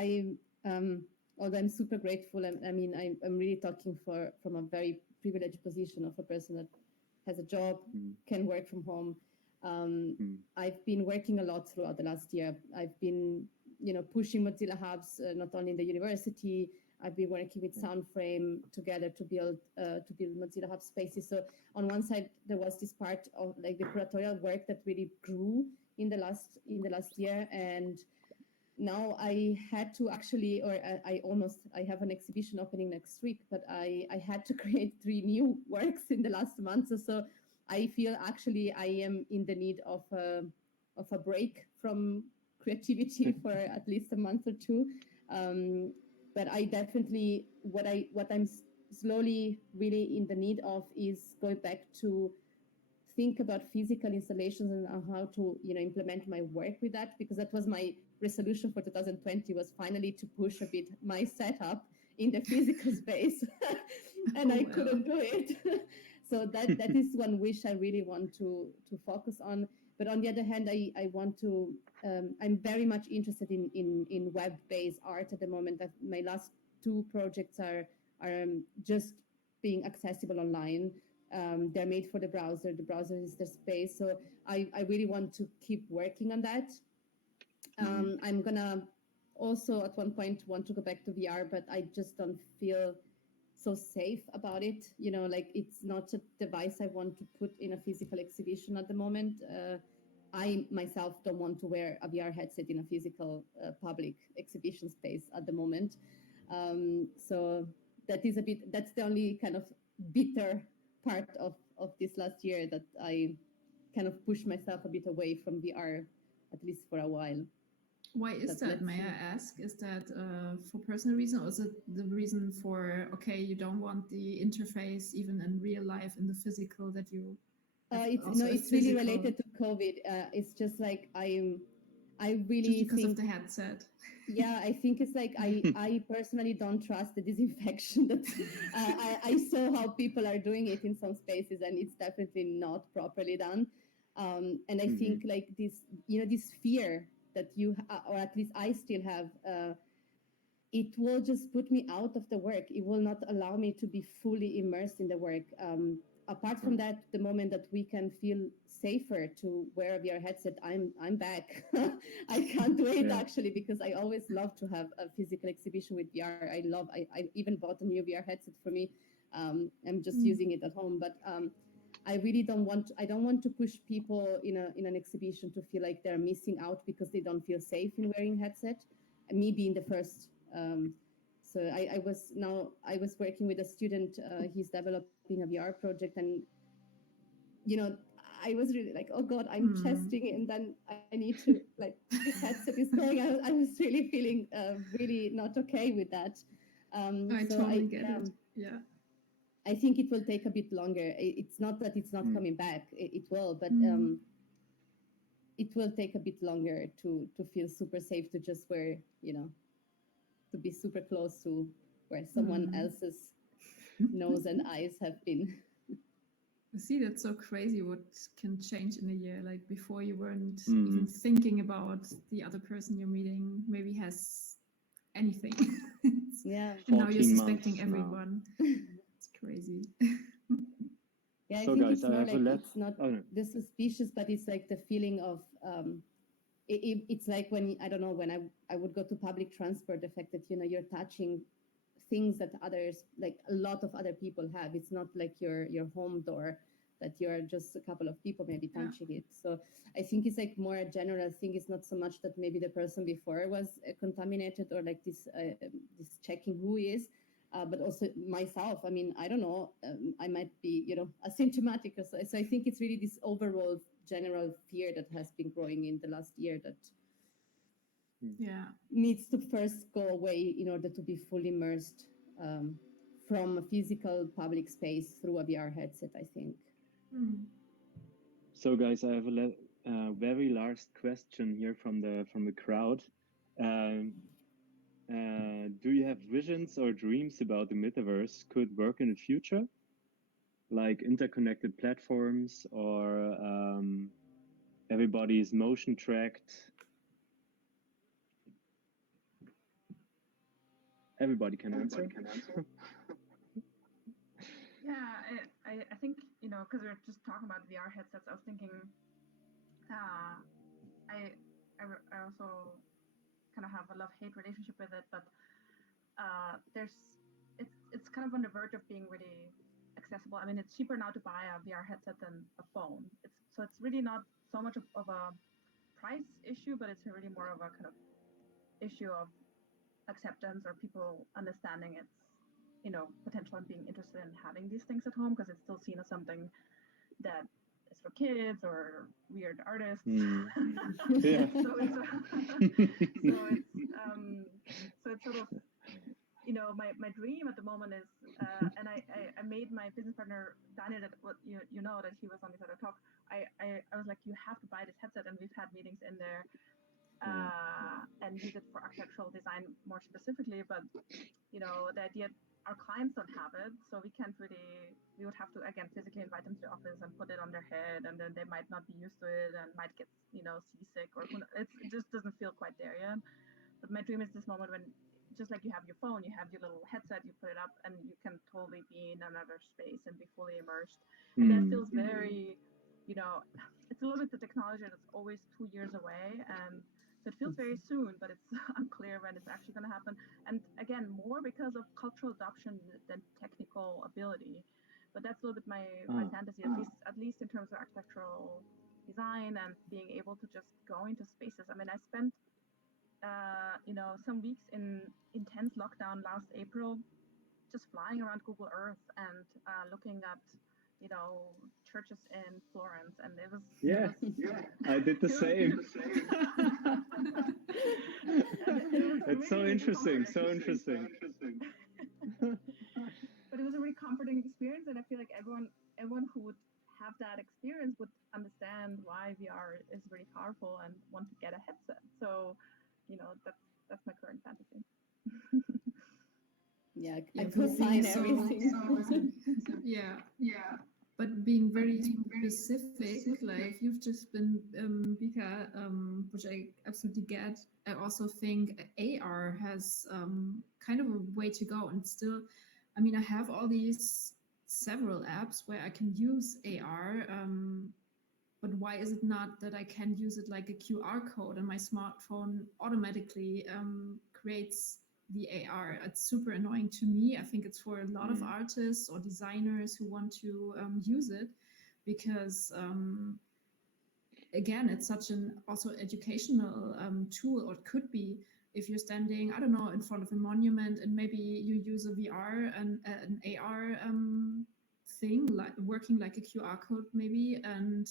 although I'm super grateful, I'm really talking from a very privileged position of a person that has a job, can work from home. I've been working a lot throughout the last year. I've been, pushing Mozilla Hubs, not only in the university. I've been working with Soundframe together to build Mozilla Hub spaces. So on one side, there was this part of like the curatorial work that really grew in the last year, and now I had to actually, or I have an exhibition opening next week, but I had to create 3 new works in the last month or so. I feel actually I am in the need of a break from creativity for at least a month or 2. But I definitely, what I'm slowly really in the need of is going back to think about physical installations and how to implement my work with that, because that was my resolution for 2020, was finally to push a bit my setup in the physical space and I couldn't do it. So that is one wish I really want to focus on. But on the other hand, I want to I'm very much interested in web-based art at the moment. My last 2 projects are just being accessible online. They're made for the browser. The browser is the space. So I really want to keep working on that. I'm gonna also at one point want to go back to VR, but I just don't feel so safe about it. Like it's not a device I want to put in a physical exhibition at the moment. I myself don't want to wear a VR headset in a physical public exhibition space at the moment. So that's the only kind of bitter part of this last year, that I kind of pushed myself a bit away from VR, at least for a while. Why is that? May I ask? Is that for personal reason, or is it the reason for, okay, you don't want the interface even in real life, in the physical, that you? It's really related to COVID. It's just like I really just because think of the headset. Yeah, I think it's like I personally don't trust the disinfection. That I saw how people are doing it in some spaces, and it's definitely not properly done. And I think like this, this fear that you, or at least I still have, it will just put me out of the work. It will not allow me to be fully immersed in the work. Apart from that, the moment that we can feel safer to wear a VR headset, I'm back. I can't wait actually, because I always love to have a physical exhibition with VR. I even bought a new VR headset for me. I'm just using it at home, but I really don't want to push people in an exhibition to feel like they're missing out because they don't feel safe in wearing headset. Me being the first. So I was working with a student. He's developing a VR project, and I was really like, oh God, I'm testing it, and then I need to like this headset is going. I was really feeling really not okay with that. I totally get it. Yeah. I think it will take a bit longer. It's not that it's not coming back. It will, but it will take a bit longer to feel super safe to just wear, to be super close to where someone else's nose and eyes have been. See, that's so crazy what can change in a year. Like before you weren't even thinking about the other person you're meeting maybe has anything. Yeah. And now you're suspecting everyone. It's crazy. Yeah, so I think guys, it's more like it's not the suspicious, but it's like the feeling of it's like when, I don't know, when I would go to public transport, the fact that, you're touching things that others, like a lot of other people have. It's not like your home door that you're just a couple of people maybe touching it. So I think it's like more a general thing. It's not so much that maybe the person before was contaminated or like this checking who is, but also myself. I mean, I don't know. I might be, asymptomatic or so. So I think it's really this overall general fear that has been growing in the last year that needs to first go away in order to be fully immersed from a physical public space through a VR headset, I think. So guys, I have a very last question here from the crowd. Do you have visions or dreams about the metaverse could work in the future? like interconnected platforms, or everybody's motion tracked. Everybody can answer. Yeah, I think, because we're just talking about VR headsets, I was thinking, I also kind of have a love-hate relationship with it, but it's kind of on the verge of being really accessible. I mean, it's cheaper now to buy a VR headset than a phone. It's really not so much of a price issue, but it's really more of a kind of issue of acceptance, or people understanding its potential and being interested in having these things at home, because it's still seen as something that is for kids or weird artists. Yeah. so it's sort of, my dream at the moment is, and I made my business partner Daniel, that what you know that he was on this other talk. I was like, you have to buy this headset, and we've had meetings in there and use it for architectural design more specifically. But the idea, our clients don't have it, so we would have to again physically invite them to the office and put it on their head, and then they might not be used to it and might get seasick, or it just doesn't feel quite there yet. But my dream is this moment when, just like you have your phone, you have your little headset, you put it up, and you can totally be in another space and be fully immersed. And that feels very, it's a little bit the technology that's always 2 years away, and so it feels very soon, but it's unclear when it's actually going to happen. And again, more because of cultural adoption than technical ability. But that's a little bit my fantasy, at least in terms of architectural design and being able to just go into spaces. I mean, I spent some weeks in intense lockdown last April, just flying around Google Earth and looking at churches in Florence, and it was I did the same. It's so interesting, But it was a really comforting experience, and I feel like everyone who would have that experience would understand why VR is really powerful and want to get a headset. So, that's my current fantasy. Yeah, I could sign everything. Yeah. But being very specific, like you've just been, Bika, which I absolutely get. I also think AR has kind of a way to go, and still, I mean, I have all these several apps where I can use AR, but why is it not that I can use it like a QR code, and my smartphone automatically creates the AR? It's super annoying to me. I think it's for a lot of artists or designers who want to use it, because again, it's such an also educational tool, or it could be, if you're standing, I don't know, in front of a monument, and maybe you use a VR and an AR thing, like working like a QR code maybe, and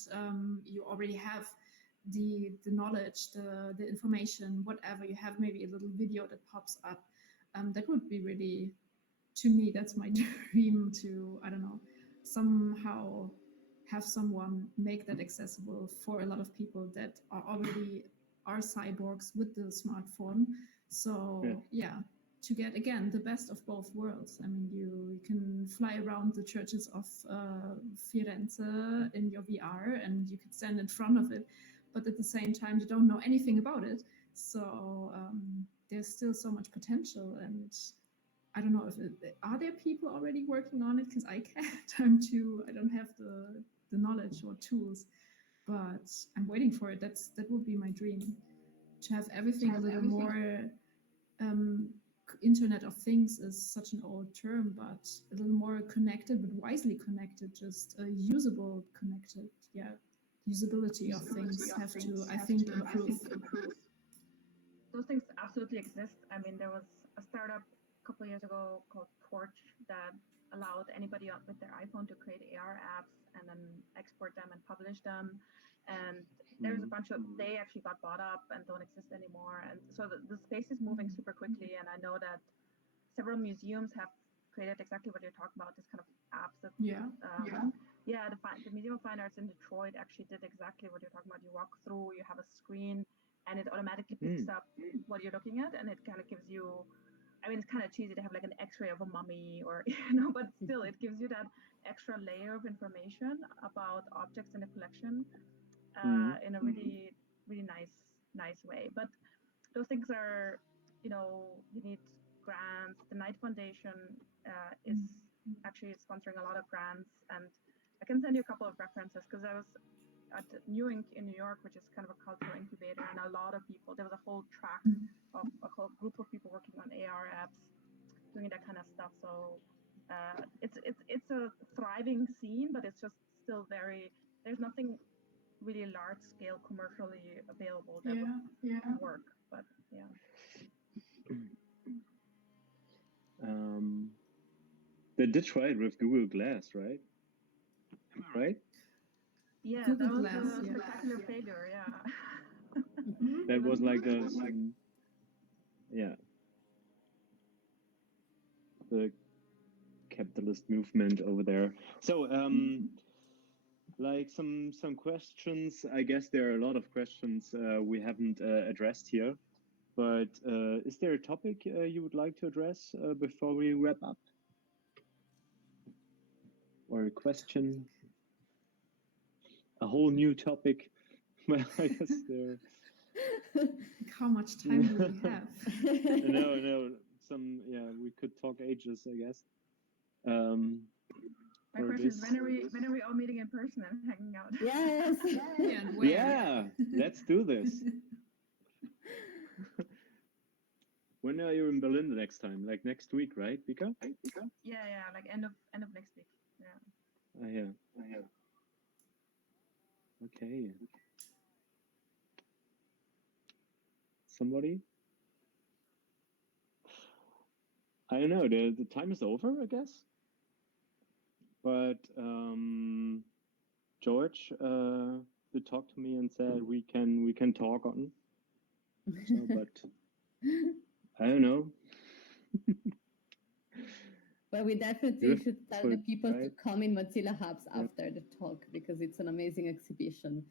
you already have the knowledge, the information, whatever you have, maybe a little video that pops up. That would be really, to me, that's my dream, to, I don't know, somehow have someone make that accessible for a lot of people that are cyborgs with the smartphone. So yeah, to get again the best of both worlds. I mean, you can fly around the churches of Firenze in your VR, and you could stand in front of it, but at the same time you don't know anything about it. So there's still so much potential, and I don't know if are there people already working on it, because I can't. I don't have the knowledge or tools, but I'm waiting for it. That would be my dream, to have everything a little more. Internet of Things is such an old term, but a little more connected, but wisely connected, just usable connected. Yeah, usability of things have to, I think, improve. Those things absolutely exist. I mean, there was a startup a couple of years ago called Torch that allowed anybody with their iPhone to create AR apps and then export them and publish them. And there's a bunch of, they actually got bought up and don't exist anymore. And so the space is moving super quickly. And I know that several museums have created exactly what you're talking about, this kind of apps that, the Museum of Fine Arts in Detroit actually did exactly what you're talking about. You walk through, you have a screen, and it automatically picks up what you're looking at, and it kind of gives you I mean, it's kind of cheesy to have like an X-ray of a mummy, or but still, it gives you that extra layer of information about objects in a collection in a really, really nice way. But those things are, you need grants. The Knight Foundation is actually sponsoring a lot of grants, and I can send you a couple of references because I was at New Inc. in New York, which is kind of a cultural incubator, and a lot of people. There was a whole track of a whole group of people working on AR apps, doing that kind of stuff. So it's a thriving scene, but it's just still very. There's nothing really large scale commercially available that would work. But yeah. They did try it with Google Glass, right? Am I right? Yeah, Google that was Glass, a spectacular failure. Yeah. That was like the the capitalist movement over there. So like some questions. I guess there are a lot of questions we haven't addressed here. But is there a topic you would like to address before we wrap up? Or a question? A whole new topic? Well, I guess there. How much time do we have? No. We could talk ages, I guess. My question is, when are we all meeting in person and hanging out? Yes. And where? Yeah, let's do this. When are you in Berlin the next time? Like next week, right, Vika? Yeah, like end of next week. Yeah. Yeah. Okay. Somebody? I don't know. The time is over, I guess. But George did talk to me and said we can talk on. So, but I don't know. But we definitely should tell the people to come in Mozilla Hubs after the talk, because it's an amazing exhibition.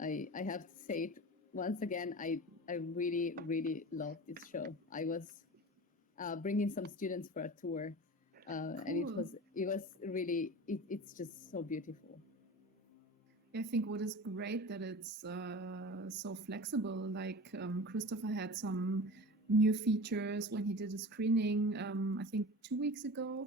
I have to say it once again. I really, really love this show. I was bringing some students for a tour, and it was really it's just so beautiful. I think what is great that it's so flexible. Like Christopher had some new features when he did a screening, I think 2 weeks ago,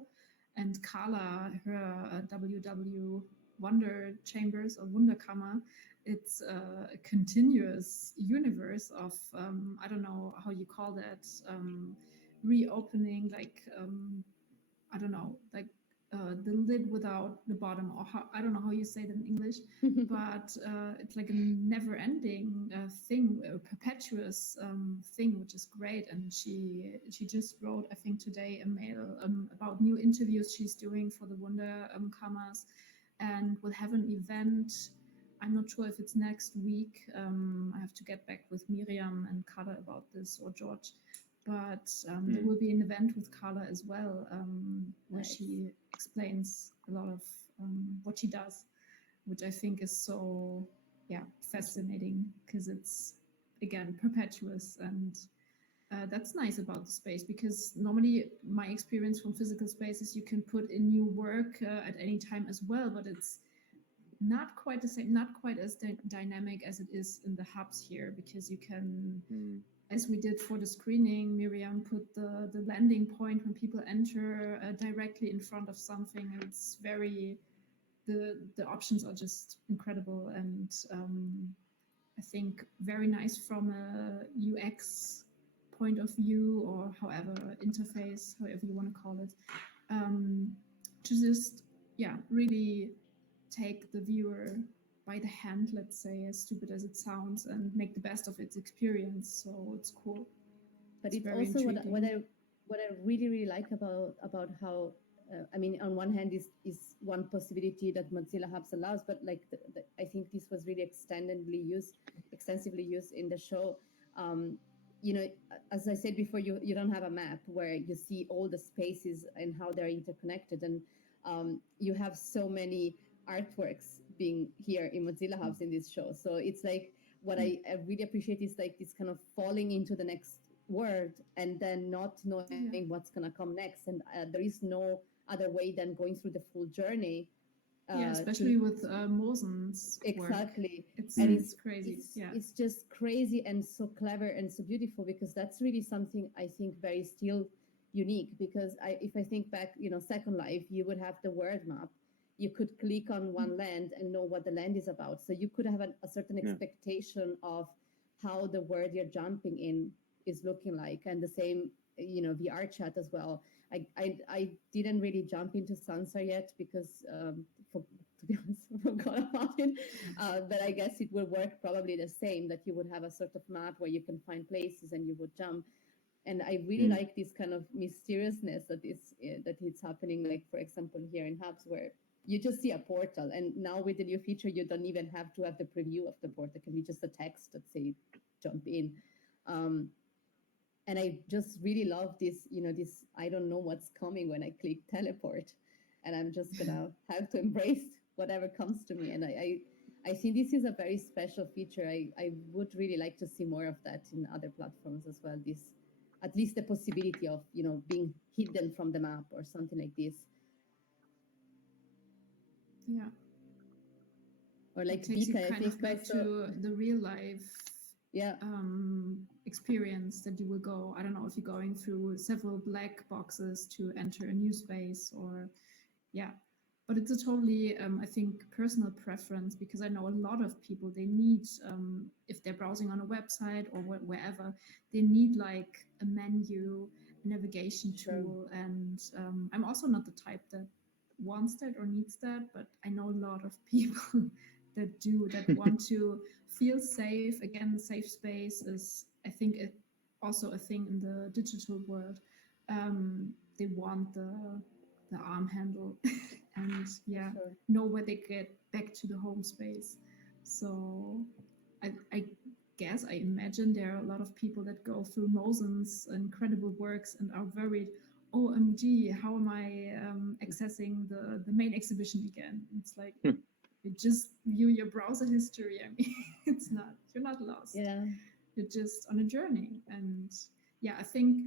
and Carla, her WW Wonder Chambers or Wunderkammer, it's a continuous universe of I don't know how you call that, reopening, like I don't know, like the lid without the bottom, or I don't know how you say it in English, but it's like a never-ending thing, a perpetuous thing, which is great. And she just wrote, I think today, a mail about new interviews she's doing for the Wonder Kammers, and will have an event. I'm not sure if it's next week. I have to get back with Miriam and Carla about this, or George. But there will be an event with Carla as well, where she explains a lot of what she does, which I think is so fascinating, because it's, again, perpetuous. And that's nice about the space, because normally my experience from physical spaces, you can put in new work at any time as well, but it's not quite the same, not quite as dynamic as it is in the hubs here, because you can, as we did for the screening, Miriam put the landing point when people enter directly in front of something. It's very, the options are just incredible, and I think very nice from a UX point of view, or however, interface, however you want to call it, to just really take the viewer by the hand, let's say, as stupid as it sounds, and make the best of its experience. So it's cool. But it's also what I really like about how I mean, on one hand is one possibility that Mozilla Hubs allows, but like I think this was really extensively used in the show. You know, as I said before, you don't have a map where you see all the spaces and how they're interconnected, and you have so many artworks being here in Mozilla Hubs in this show. So it's like what I really appreciate is like this kind of falling into the next world and then not knowing what's going to come next. And there is no other way than going through the full journey. Especially with Mosen's exactly work. It's crazy. It's just crazy and so clever and so beautiful, because that's really something I think very still unique. Because if I think back, Second Life, you would have the world map. You could click on one land and know what the land is about. So you could have a certain expectation of how the world you're jumping in is looking like. And the same, VR chat as well. I didn't really jump into Sansa yet because, to be honest, I forgot about it. But I guess it will work probably the same, that you would have a sort of map where you can find places and you would jump. And I really like this kind of mysteriousness that it's happening. Like, for example, here in Hubs, where you just see a portal, and now with the new feature, you don't even have to have the preview of the portal. It can be just a text that say "jump in." And I just really love this, this, I don't know what's coming when I click teleport, and I'm just gonna have to embrace whatever comes to me. And I think this is a very special feature. I would really like to see more of that in other platforms as well. This, at least the possibility of, being hidden from the map or something like this. Yeah. Or like it takes Vika, you kind of back to the real life experience that you will go. I don't know if you're going through several black boxes to enter a new space, or but it's a totally I think personal preference, because I know a lot of people, they need if they're browsing on a website or wherever, they need like a menu, a navigation tool. And I'm also not the type that wants that or needs that, but I know a lot of people that want to feel safe. Again, safe space is, I think, also a thing in the digital world. They want the arm handle and know where they get back to the home space. So I guess, I imagine there are a lot of people that go through Mosen's incredible works and are worried, OMG, how am I accessing the main exhibition again? It's like, you just view your browser history. I mean, you're not lost. Yeah. You're just on a journey. And I think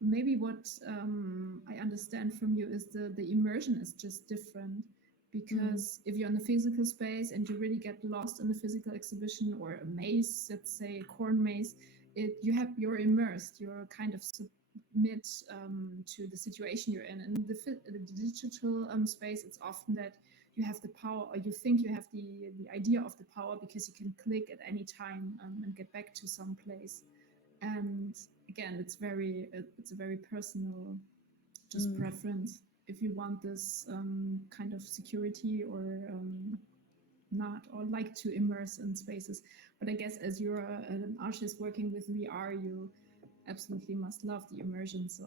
maybe what I understand from you is the immersion is just different. Because if you're in the physical space and you really get lost in the physical exhibition or a maze, let's say a corn maze, you're immersed. You're kind of submit to the situation you're in. And the digital space, it's often that you have the power, or you think you have the idea of the power, because you can click at any time and get back to some place. And again, it's a very personal just preference, if you want this kind of security or not, or like to immerse in spaces. But I guess as you're an artist working with VR, you absolutely must love the immersion. So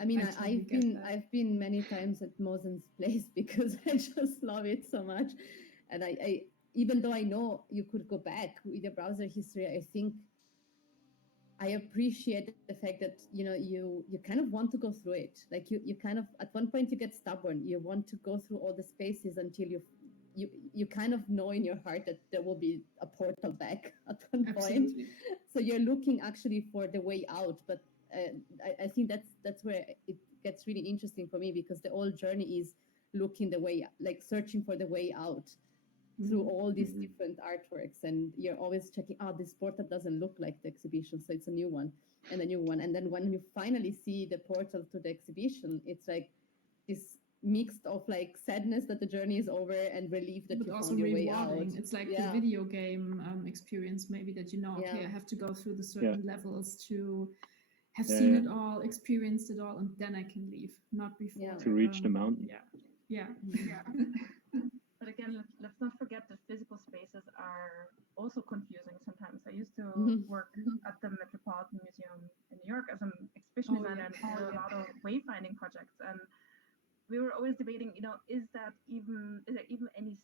I mean, I've been many times at Mosen's place because I just love it so much. And I even though I know you could go back with your browser history, I think I appreciate the fact that, you kind of want to go through it. Like you kind of, at one point you get stubborn. You want to go through all the spaces until you kind of know in your heart that there will be a portal back at one point. So you're looking actually for the way out. But I think that's where it gets really interesting for me, because the whole journey is looking the way, like searching for the way out through all these different artworks, and you're always checking, this portal doesn't look like the exhibition, so it's a new one and a new one. And then when you finally see the portal to the exhibition, it's like this mixed of like sadness that the journey is over and relief that you found your way out. It's like the video game experience, maybe, that okay, I have to go through the certain levels to have seen it all, experienced it all, and then I can leave, not before. To reach the mountain. Yeah. But again, let's not forget that physical spaces are also confusing sometimes. I used to work at the Metropolitan Museum in New York as an exhibition designer and did a lot of wayfinding projects. And we were always debating, is there even any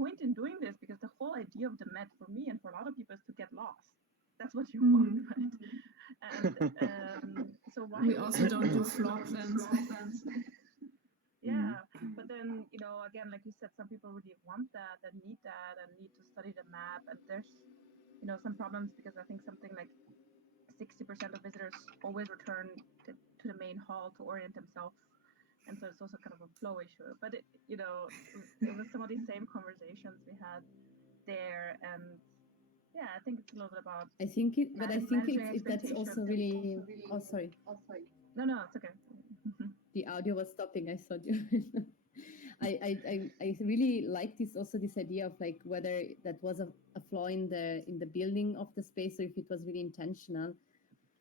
point in doing this? Because the whole idea of the Met, for me and for a lot of people, is to get lost. That's what you want, right? And so why we also don't do floor plans. Yeah, but then, again, like you said, some people really want that and need to study the map. And there's, some problems, because I think something like 60% of visitors always return to the main hall to orient themselves. And so it's also kind of a flow issue. But it was some of these same conversations we had there, and yeah, I think it's a little bit about. I think that's also really. Oh, sorry. No, it's okay. The audio was stopping. I thought you. I really like this idea of like whether that was a flaw in the building of the space or if it was really intentional.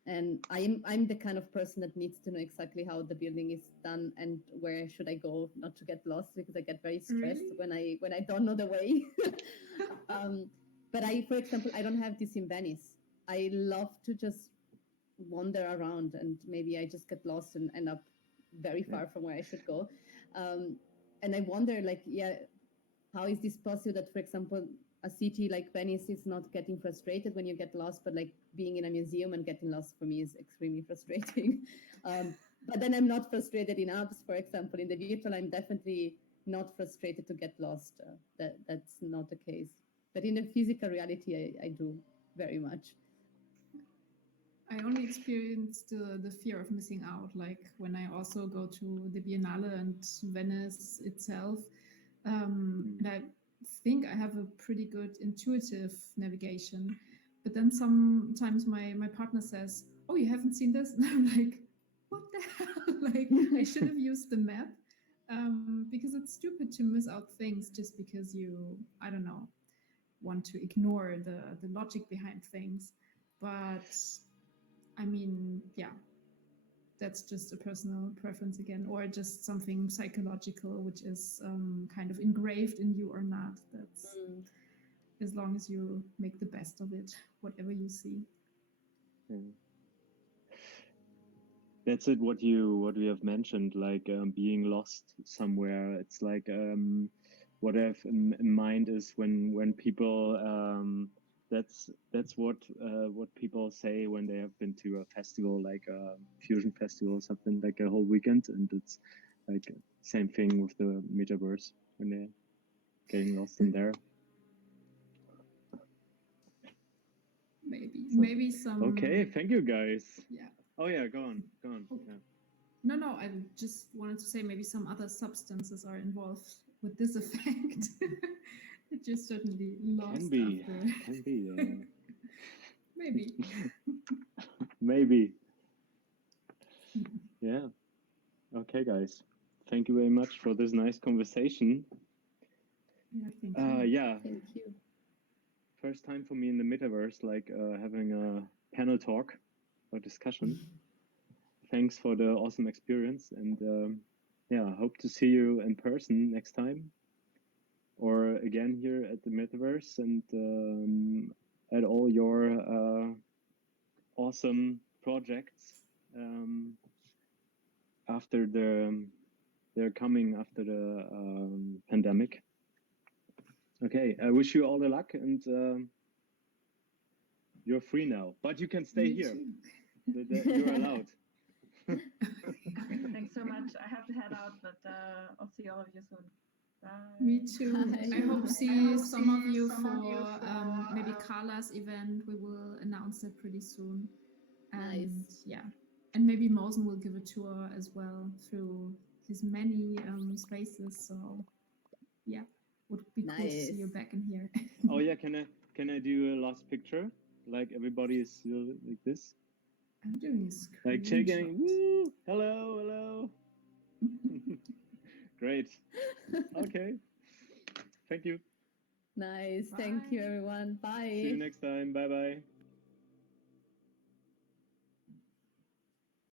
And I'm the kind of person that needs to know exactly how the building is done and where should I go not to get lost, because I get very stressed when I don't know the way. But for example, I don't have this in Venice. I love to just wander around and maybe I just get lost and end up very far from where I should go. And I wonder, like, how is this possible that, for example, a city like Venice is not getting frustrated when you get lost, but like being in a museum and getting lost for me is extremely frustrating. But then I'm not frustrated in apps, for example. In the virtual, I'm definitely not frustrated to get lost. That's not the case. But in the physical reality, I do very much. I only experienced the fear of missing out, like when I also go to the Biennale and Venice itself. And I think I have a pretty good intuitive navigation. But then sometimes my partner says, "Oh, you haven't seen this?" And I'm like, "What the hell?" Like, I should have used the map, because it's stupid to miss out things just because you, I don't know, want to ignore the logic behind things. But I mean, yeah, that's just a personal preference again, or just something psychological, which is kind of engraved in you or not. That's as long as you make the best of it, whatever you see. That's it. What we have mentioned, like being lost somewhere. It's like what I have in mind is when people. That's what people say when they have been to a festival, like a fusion festival or something, like a whole weekend, and it's like same thing with the metaverse when they're getting lost in there. Maybe some. Okay, thank you guys. Yeah. Oh yeah, go on. Okay. Yeah. No, I just wanted to say maybe some other substances are involved with this effect. It just certainly lost. Can be. Maybe. Maybe. Yeah. Okay, guys. Thank you very much for this nice conversation. Yeah, thank you. Yeah. Thank you. First time for me in the metaverse, like having a panel talk or discussion. Thanks for the awesome experience, and yeah, hope to see you in person next time, or again here at the Metaverse, and at all your awesome projects after they're coming after the pandemic. Okay, I wish you all the luck, and you're free now, but you can stay here. You're allowed. Thanks so much. I have to head out, but I'll see all of you soon. Bye. Me too. I hope see some of you for maybe Carla's event. We will announce that pretty soon. And yeah, and maybe Mosen will give a tour as well through his many spaces. So yeah, would be cool to see you back in here. Oh yeah, can I do a last picture? Like everybody is still like this. I'm doing a screen like checking. Woo! Hello. Great. Okay. Thank you. Nice. Bye. Thank you, everyone. Bye. See you next time. Bye.